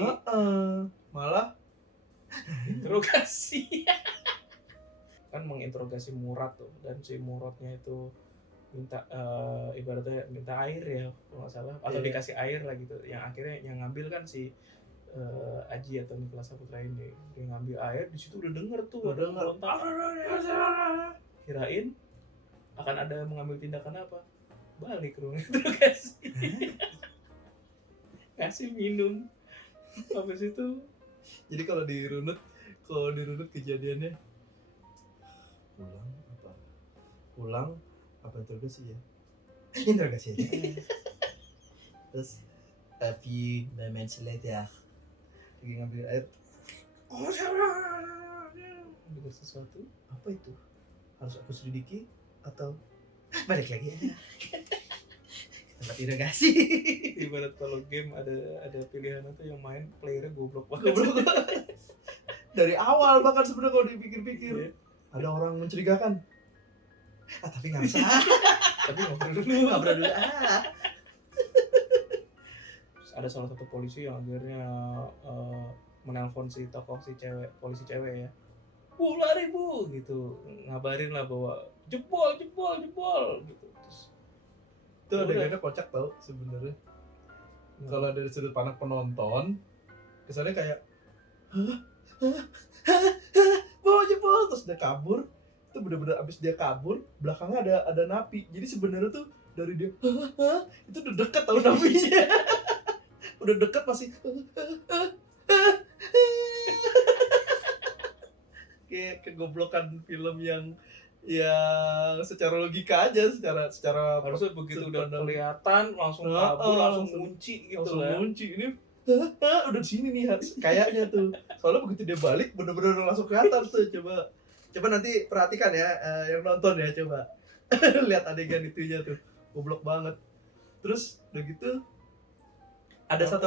Malah interogasi. Kan menginterogasi Murad tuh, dan si Muradnya itu minta ibaratnya minta air ya kalau nggak salah, atau Iya. dikasih air lah gitu, yang akhirnya yang ngambil kan si Aji atau Nicholas Saputra ini, dia ngambil air di situ udah denger tuh ada pemberontak, kirain akan ada mengambil tindakan apa, balik ke ruang interogasi. Kasih minum, habis itu jadi kalau dirunut kejadiannya pulang apa interogasi ya interogasi aja. Terus tapi moments later lagi ngambil air dengar sesuatu. apa itu harus aku selidiki atau balik lagi aja tempat interogasi. Ibarat kalau game ada pilihan itu yang main playernya goblok banget. Goblok. Dari awal bahkan sebenarnya kalau dipikir-pikir Iya. ada orang mencurigakan tapi nggak usah. Tapi ngobrol dulu. Ngobrol dulu Terus ada salah satu polisi yang akhirnya menelpon si tokoh polisi cewek ya, bu lari bu gitu, ngabarin lah bahwa jebol gitu. Terus itu udah. adegannya kocak tau sebenarnya. Kalau dari sudut pandang penonton kesannya kayak bawa jebol terus dia kabur. Itu bener-bener abis dia kabur belakangnya ada napi, jadi sebenarnya tuh dari dia itu udah deket tau napinya. Udah deket masih kayak kegoblokan film yang secara logika aja, secara Harusnya begitu udah pandang. kelihatan langsung kabur, langsung ngunci gitu langsung lah. kunci ini udah di sini nih kayaknya tuh, soalnya begitu dia balik bener-bener langsung kelihatan tuh. Coba nanti perhatikan ya yang nonton ya, coba lihat adegan itunya tuh goblok banget. Terus udah gitu ada satu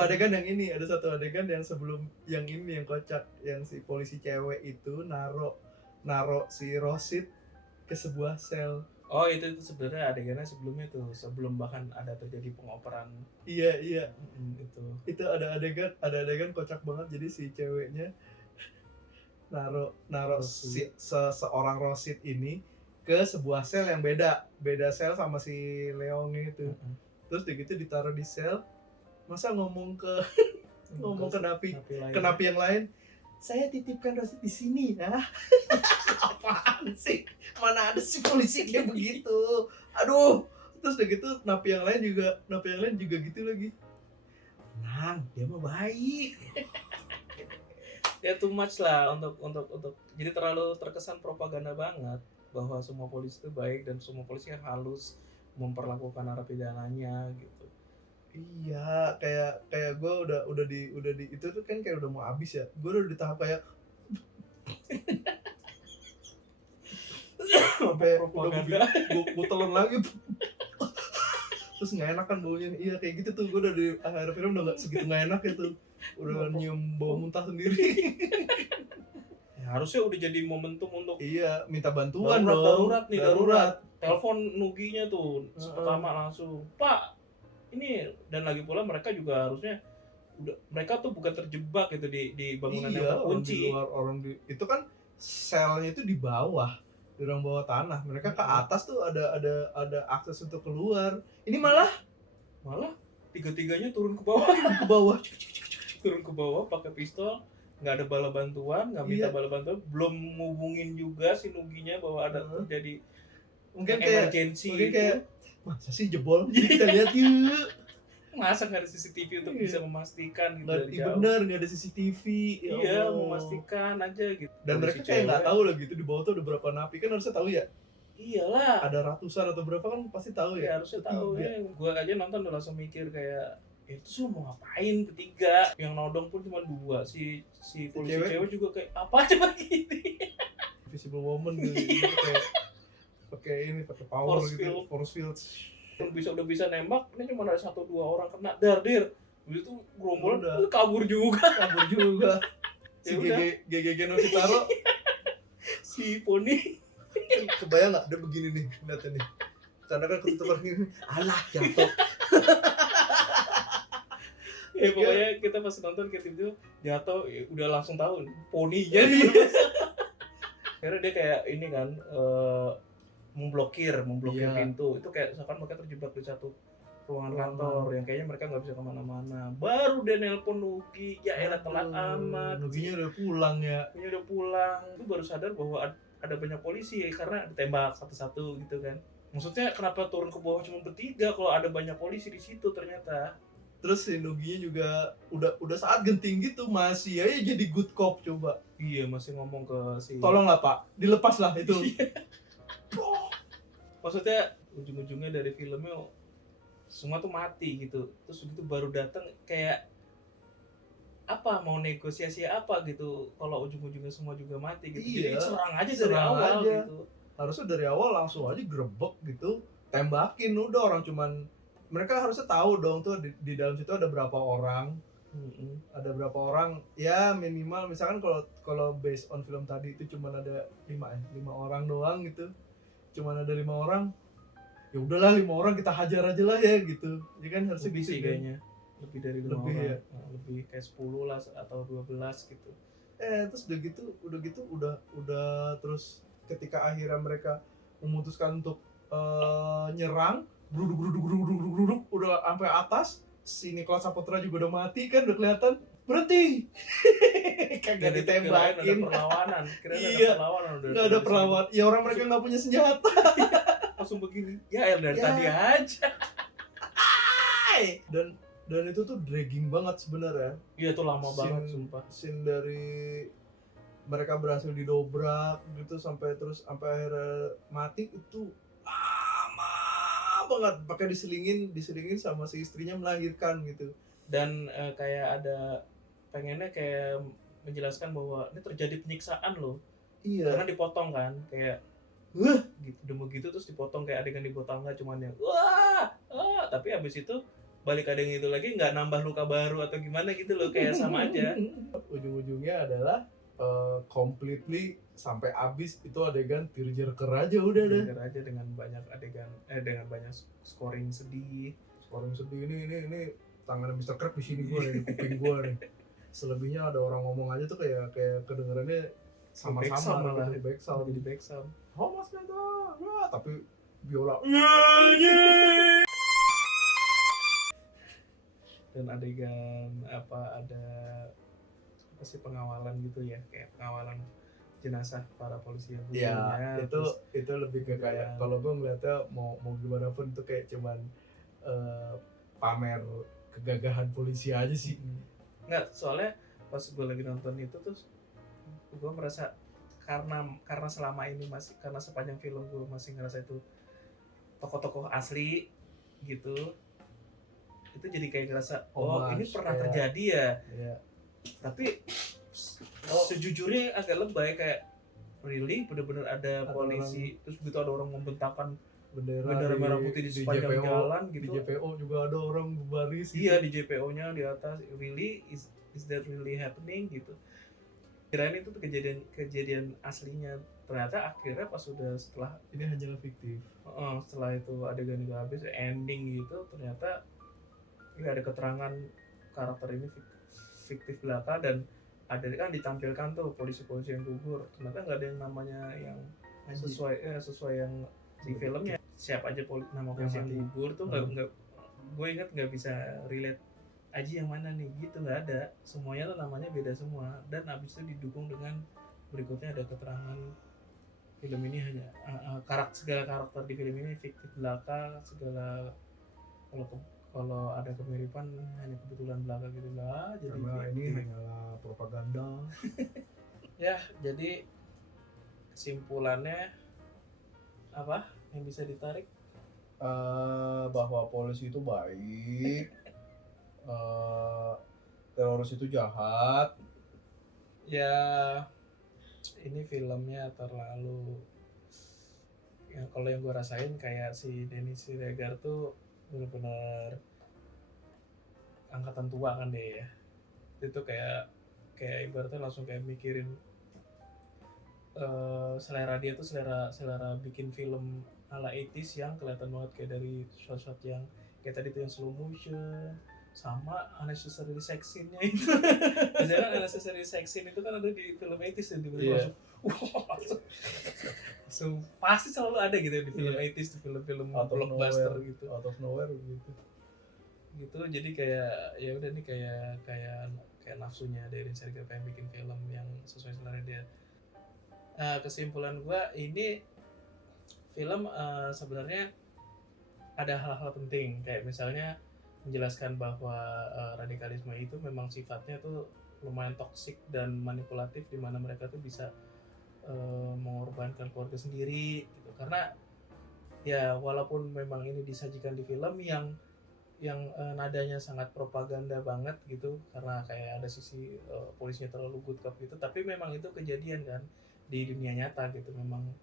adegan yang sebelum yang ini yang kocak, yang si polisi cewek itu naro si Rosid ke sebuah sel. Oh itu sebenarnya adegannya sebelumnya tuh, sebelum bahkan ada terjadi pengoperan. Iya Itu ada adegan kocak banget. Jadi si ceweknya naro Rosid. seorang Rosid ini ke sebuah sel yang beda sel sama si Leongnya itu. Terus begitu ditaruh di sel, masa ngomong ke napi yang lain, saya titipkan Rosid di sini ya. Apaan sih? Mana ada sih polisi kayak begitu? Aduh. Terus udah gitu napi yang lain juga gitu lagi. Tenang, dia mah baik. Ya too much lah untuk jadi terlalu terkesan propaganda banget bahwa semua polisi itu baik dan semua polisi halus memperlakukan narapidana-nya gitu. Iya, kayak gue udah di itu tuh kan kayak udah mau habis ya. Gue udah di tahap kayak sampai Propaganda. gue telan lagi. Terus nggak enak kan baunya. Iya kayak gitu tuh. Gue udah di akhir film udah nggak segitu nggak enak ya tuh. Udah nyium bau muntah sendiri. Ya, harusnya udah jadi momentum untuk Iya, minta bantuan darurat dong. darurat. Telepon Nuginya tuh pertama langsung, Pak, ini, dan lagi pula mereka juga harusnya mereka tuh bukan terjebak gitu di bangunan yang terkunci. Orang di itu kan selnya itu di bawah tanah. Mereka ke atas tuh ada akses untuk keluar. Ini malah tiga-tiganya turun ke bawah ke bawah. pakai pistol, nggak ada bala bantuan, nggak minta bala bantuan, belum ngubungin juga si Nuginya bahwa ada terjadi Mungkin kayak emergency masa sih jebol kita lihat yuk. Masa nggak ada CCTV untuk bisa memastikan gitu dari jauh. Bener, nggak ada CCTV. Iya, memastikan aja gitu. Dan mereka kayak nggak tahu lah gitu di bawah tuh ada berapa napi, kan harusnya tahu ya. Iyalah. Ada ratusan atau berapa kan pasti tahu ya. Harusnya tahu ya. Gua aja nonton udah langsung mikir kayak itu sih mau ngapain bertiga, yang nodong pun cuma 2, si polisi cewek juga kayak apa coba gini. Invisible Woman gitu kayak pakai power gitu, force field. Udah bisa nembak, ini cuma ada 1-2 orang kena dardir. Habis itu gerombolan kabur juga. Si GG Nositaro si Poni kebayang nggak dia begini nih lihatnya nih, karena kan ketutupan gini, alah jatuh. Ya pokoknya kita pas nonton kayak itu jatuh udah langsung tahu Poninya nih. Karena dia kayak ini kan memblokir pintu. Itu kayak misalkan mereka terjebak di satu ruangan kantor yang kayaknya mereka nggak bisa kemana-mana. Baru dia nelpon Nugi, ya elah telat amat. Nuginya udah pulang ya. Itu baru sadar bahwa ada banyak polisi ya, karena ditembak satu-satu gitu kan. Maksudnya kenapa turun ke bawah cuma bertiga kalau ada banyak polisi di situ ternyata. Terus si Nuginya juga udah saat genting gitu masih aja jadi good cop coba. Iya, masih ngomong ke si tolonglah Pak, dilepas lah itu. Maksudnya ujung-ujungnya dari filmnya semua tuh mati gitu. Terus begitu baru datang kayak apa mau negosiasi apa gitu kalau ujung-ujungnya semua juga mati gitu. Iya, jadi serang aja dari awal aja. Gitu. Harusnya dari awal langsung aja grebek gitu, tembakin udah. Orang cuman mereka harusnya tahu dong tuh di dalam situ ada berapa orang. Ada berapa orang ya, minimal misalkan kalau based on film tadi itu cuma ada 5 orang doang gitu, cuma ada 5 orang, ya udahlah 5 orang kita hajar aja lah ya gitu ya kan. Harusnya lebih gitu sih kan. kayaknya lebih dari 5 orang ya. Lebih kayak 10 lah atau 12 gitu. Terus udah gitu udah terus ketika akhirnya mereka memutuskan untuk nyerang, bruduk udah sampai atas. Si Nicholas Saputra juga udah mati kan, udah kelihatan. Berhenti. Kagak ditembakin. Ada perlawanan. Iya. Nggak ada perlawanan. Ya orang mereka nggak punya senjata. Langsung begini. Ya dari tadi aja. Dan itu tuh dragging banget sebenarnya. Iya tuh lama banget sumpah. Scene dari mereka berhasil didobrak gitu sampai akhirnya mati itu banget, pakai diselingin sama si istrinya melahirkan gitu. Dan kayak ada pengennya kayak menjelaskan bahwa ini terjadi penyiksaan loh. Iya. Karena dipotong kan kayak gitu, udah begitu terus dipotong kayak adegan di bawah tangga cuman yang tapi abis itu balik ada yang itu lagi nggak nambah luka baru atau gimana gitu loh, kayak sama aja. Ujung-ujungnya adalah completely sampai habis itu adegan tearjerker aja udah dah. Dengar aja dengan banyak adegan dengan banyak scoring sedih. Orang sedih ini tangan Mr. Crab di sini gua nih, di kuping gua nih. Selebihnya ada orang ngomong aja tuh kayak kedengerannya sama-sama malah gitu, backsound. jadi backsound. Thomas Meta, wah tapi biola. Dan adegan ada apa sih, pengawalan gitu ya, kayak pengawalan jenazah para polisi yang Ya, itu lebih ke kayak Ya. kalau gue ngeliatnya mau gimana pun itu kayak cuman pamer kegagahan polisi aja sih. Nggak, soalnya pas gue lagi nonton itu tuh gue merasa karena selama ini karena sepanjang film gue masih ngerasa itu tokoh-tokoh asli gitu, itu jadi kayak ngerasa ini pernah kayak- terjadi ya. Ya. Tapi sejujurnya agak lebay, kayak really bener-bener ada polisi terus gitu ada orang membentangkan bendera merah putih di sepanjang jalan gitu. Di JPO juga ada orang berbaris. Iya, di JPO-nya di atas. Really is that really happening gitu. Kirain itu tuh kejadian aslinya. Ternyata akhirnya pas setelah Ini hanyalah fiktif. setelah itu adegan itu habis, ending gitu, ternyata ini ada keterangan karakter ini fiktif belaka, dan ada kan ditampilkan tuh polisi-polisi yang gugur. Ternyata nggak ada yang namanya yang sesuai yang di filmnya. Siapa aja nama polisi yang gugur tuh nggak gue ingat nggak bisa relate Aji yang mana nih gitu, nggak ada. Semuanya tuh namanya beda semua, dan abis itu didukung dengan berikutnya ada keterangan film ini hanya segala karakter di film ini fiktif belaka, segala kalau ada kemiripan hanya kebetulan belaka gitu lah. Jadi Karena ini hanyalah propaganda. ya, jadi kesimpulannya apa yang bisa ditarik? Bahwa polisi itu baik, teroris itu jahat. Ya, ini filmnya terlalu, ya kalau yang gue rasain kayak si Dennis Siregar tuh benar-benar angkatan tua kan dia ya. Itu kayak ibaratnya langsung kayak mikirin selera dia tuh selera bikin film ala 80s yang kelihatan banget kayak dari shot-shot yang kayak tadi tuh yang slow motion sama unnecessary sex scene-nya itu. Biasanya unnecessary sex scene itu kan ada di film 80s ya, tiba-tiba langsung pasti selalu ada gitu di film 80s, di film-film blockbuster gitu. Out of nowhere gitu. Jadi kayak ya udah nih kayak nafsunya dari Sergio pengen bikin film yang sesuai selera dia. Kesimpulan gua ini film sebenarnya ada hal-hal penting, kayak misalnya menjelaskan bahwa radikalisme itu memang sifatnya tuh lumayan toksik dan manipulatif, di mana mereka tuh bisa mengorbankan keluarga sendiri gitu. Karena ya walaupun memang ini disajikan di film yang nadanya sangat propaganda banget gitu, karena kayak ada sisi polisinya terlalu good cop gitu, tapi memang itu kejadian kan di dunia nyata gitu memang.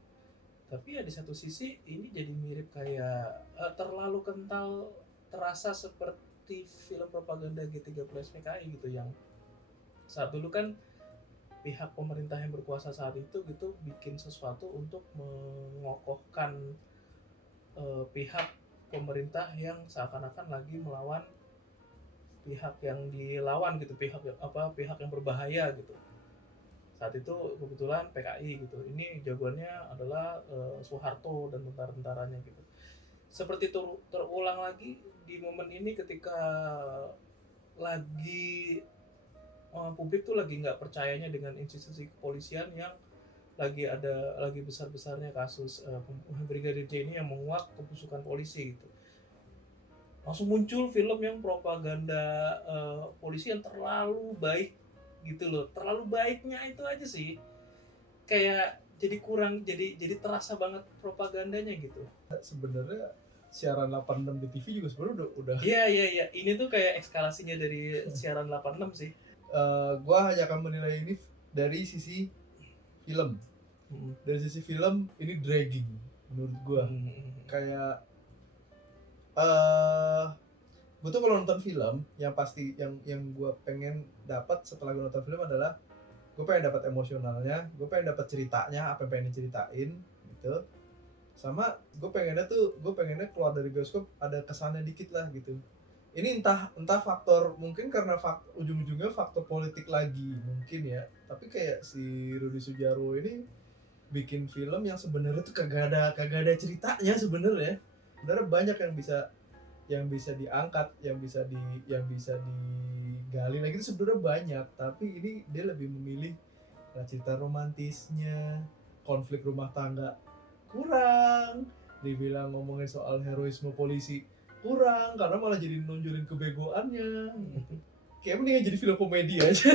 Tapi ya di satu sisi ini jadi mirip kayak terlalu kental, terasa seperti film propaganda G30 PKI gitu, yang saat dulu kan pihak pemerintah yang berkuasa saat itu gitu bikin sesuatu untuk mengokohkan pihak pemerintah yang seakan-akan lagi melawan pihak yang dilawan gitu, pihak yang berbahaya gitu. Saat itu kebetulan PKI gitu, ini jagoannya adalah Soeharto dan tentara-tentaranya gitu. Seperti terulang lagi di momen ini ketika lagi publik tuh lagi nggak percayanya dengan institusi kepolisian yang lagi besar-besarnya kasus Brigadir J ini yang menguak kebusukan polisi gitu. Langsung muncul film yang propaganda polisi yang terlalu baik gitu loh. Terlalu baiknya itu aja sih kayak jadi kurang, jadi terasa banget propagandanya gitu. Sebenarnya siaran 86 di TV juga sebenarnya udah Iya, ini tuh kayak eskalasinya dari siaran 86 sih. Gua hanya akan menilai ini dari sisi film. Dari sisi film ini dragging menurut gua. Kayak gue tuh kalau nonton film yang pasti yang gue pengen dapat setelah gue nonton film adalah gue pengen dapat emosionalnya, gue pengen dapat ceritanya apa yang pengen diceritain gitu, sama gue pengennya keluar dari bioskop ada kesannya dikit lah gitu. Ini entah faktor, mungkin karena ujung-ujungnya faktor politik lagi mungkin ya, tapi kayak si Rudi Sudjarwo ini bikin film yang sebenarnya tuh kagak ada ceritanya sebenarnya banyak yang bisa diangkat, yang bisa digali lagi itu sebenarnya banyak, tapi ini dia lebih memilih cerita romantisnya, konflik rumah tangga kurang, dibilang ngomongin soal heroisme polisi kurang, karena malah jadi nunjukin kebegoannya. Kayak mendingan jadi film komedi aja.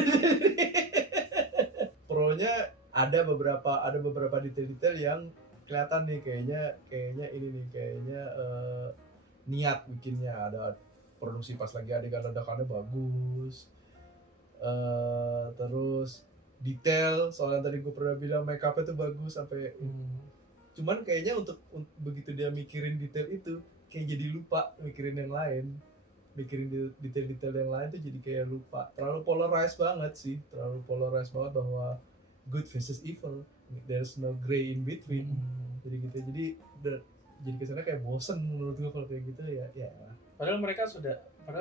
Pro-nya ada beberapa detail-detail yang kelihatan nih kayaknya ini nih niat bikinnya, ada produksi pas lagi adegan ledakannya bagus, terus detail soalnya tadi gue pernah bilang make up-nya tuh bagus sampai cuman kayaknya untuk begitu dia mikirin detail itu kayak jadi lupa mikirin yang lain, mikirin detail-detail yang lain tuh jadi kayak lupa, terlalu polarized banget bahwa good versus evil, there's no gray in between. Jadi gitu, jadi kesannya kayak bosen menurut gue kalau kayak gitu ya. Padahal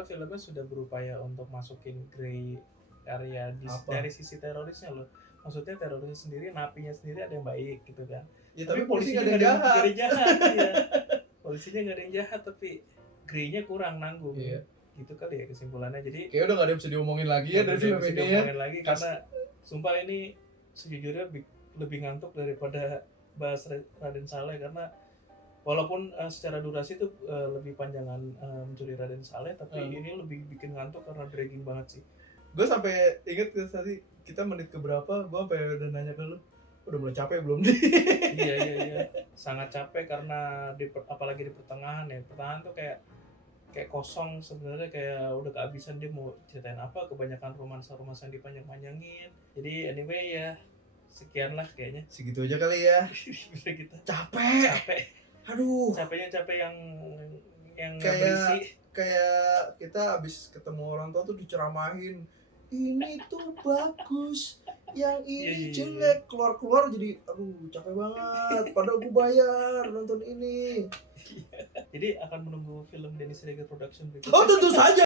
filmnya sudah berupaya untuk masukin gray area dari sisi terorisnya loh. Maksudnya terorisnya sendiri, napinya sendiri ada yang baik gitu kan. Ya tapi polisinya nggak ada yang jahat. Ya. Polisinya nggak ada yang jahat, tapi grey-nya kurang nanggung. Iya. Gitu kali ya kesimpulannya. Jadi kayak udah nggak ada yang bisa diomongin lagi ya dari film ini ya. Lagi, karena sumpah ini sejujurnya lebih ngantuk daripada bahas Raden Saleh, karena walaupun secara durasi itu lebih panjangan Mencuri Raden Saleh, tapi ini lebih bikin ngantuk karena dragging banget sih. Gue sampai inget tadi kita menit keberapa, gue sampai udah nanya ke lu, udah mulai capek belum nih? Iya, sangat capek karena apalagi di pertengahan tuh kayak kosong sebenarnya, kayak udah kehabisan dia mau ceritain apa, kebanyakan romansa yang dipanjang-panjangin. Jadi anyway ya, sekian lah kayaknya. Segitu aja kali ya. Bisa kita capek. Aduh. Capek yang berisi. Kayak kita habis ketemu orang tua tuh diceramahin, ini tuh bagus, yang ini jelek, keluar jadi aduh capek banget, padahal gue bayar nonton ini. Jadi akan menunggu film Denny Siregar Production berikutnya. Oh tentu saja.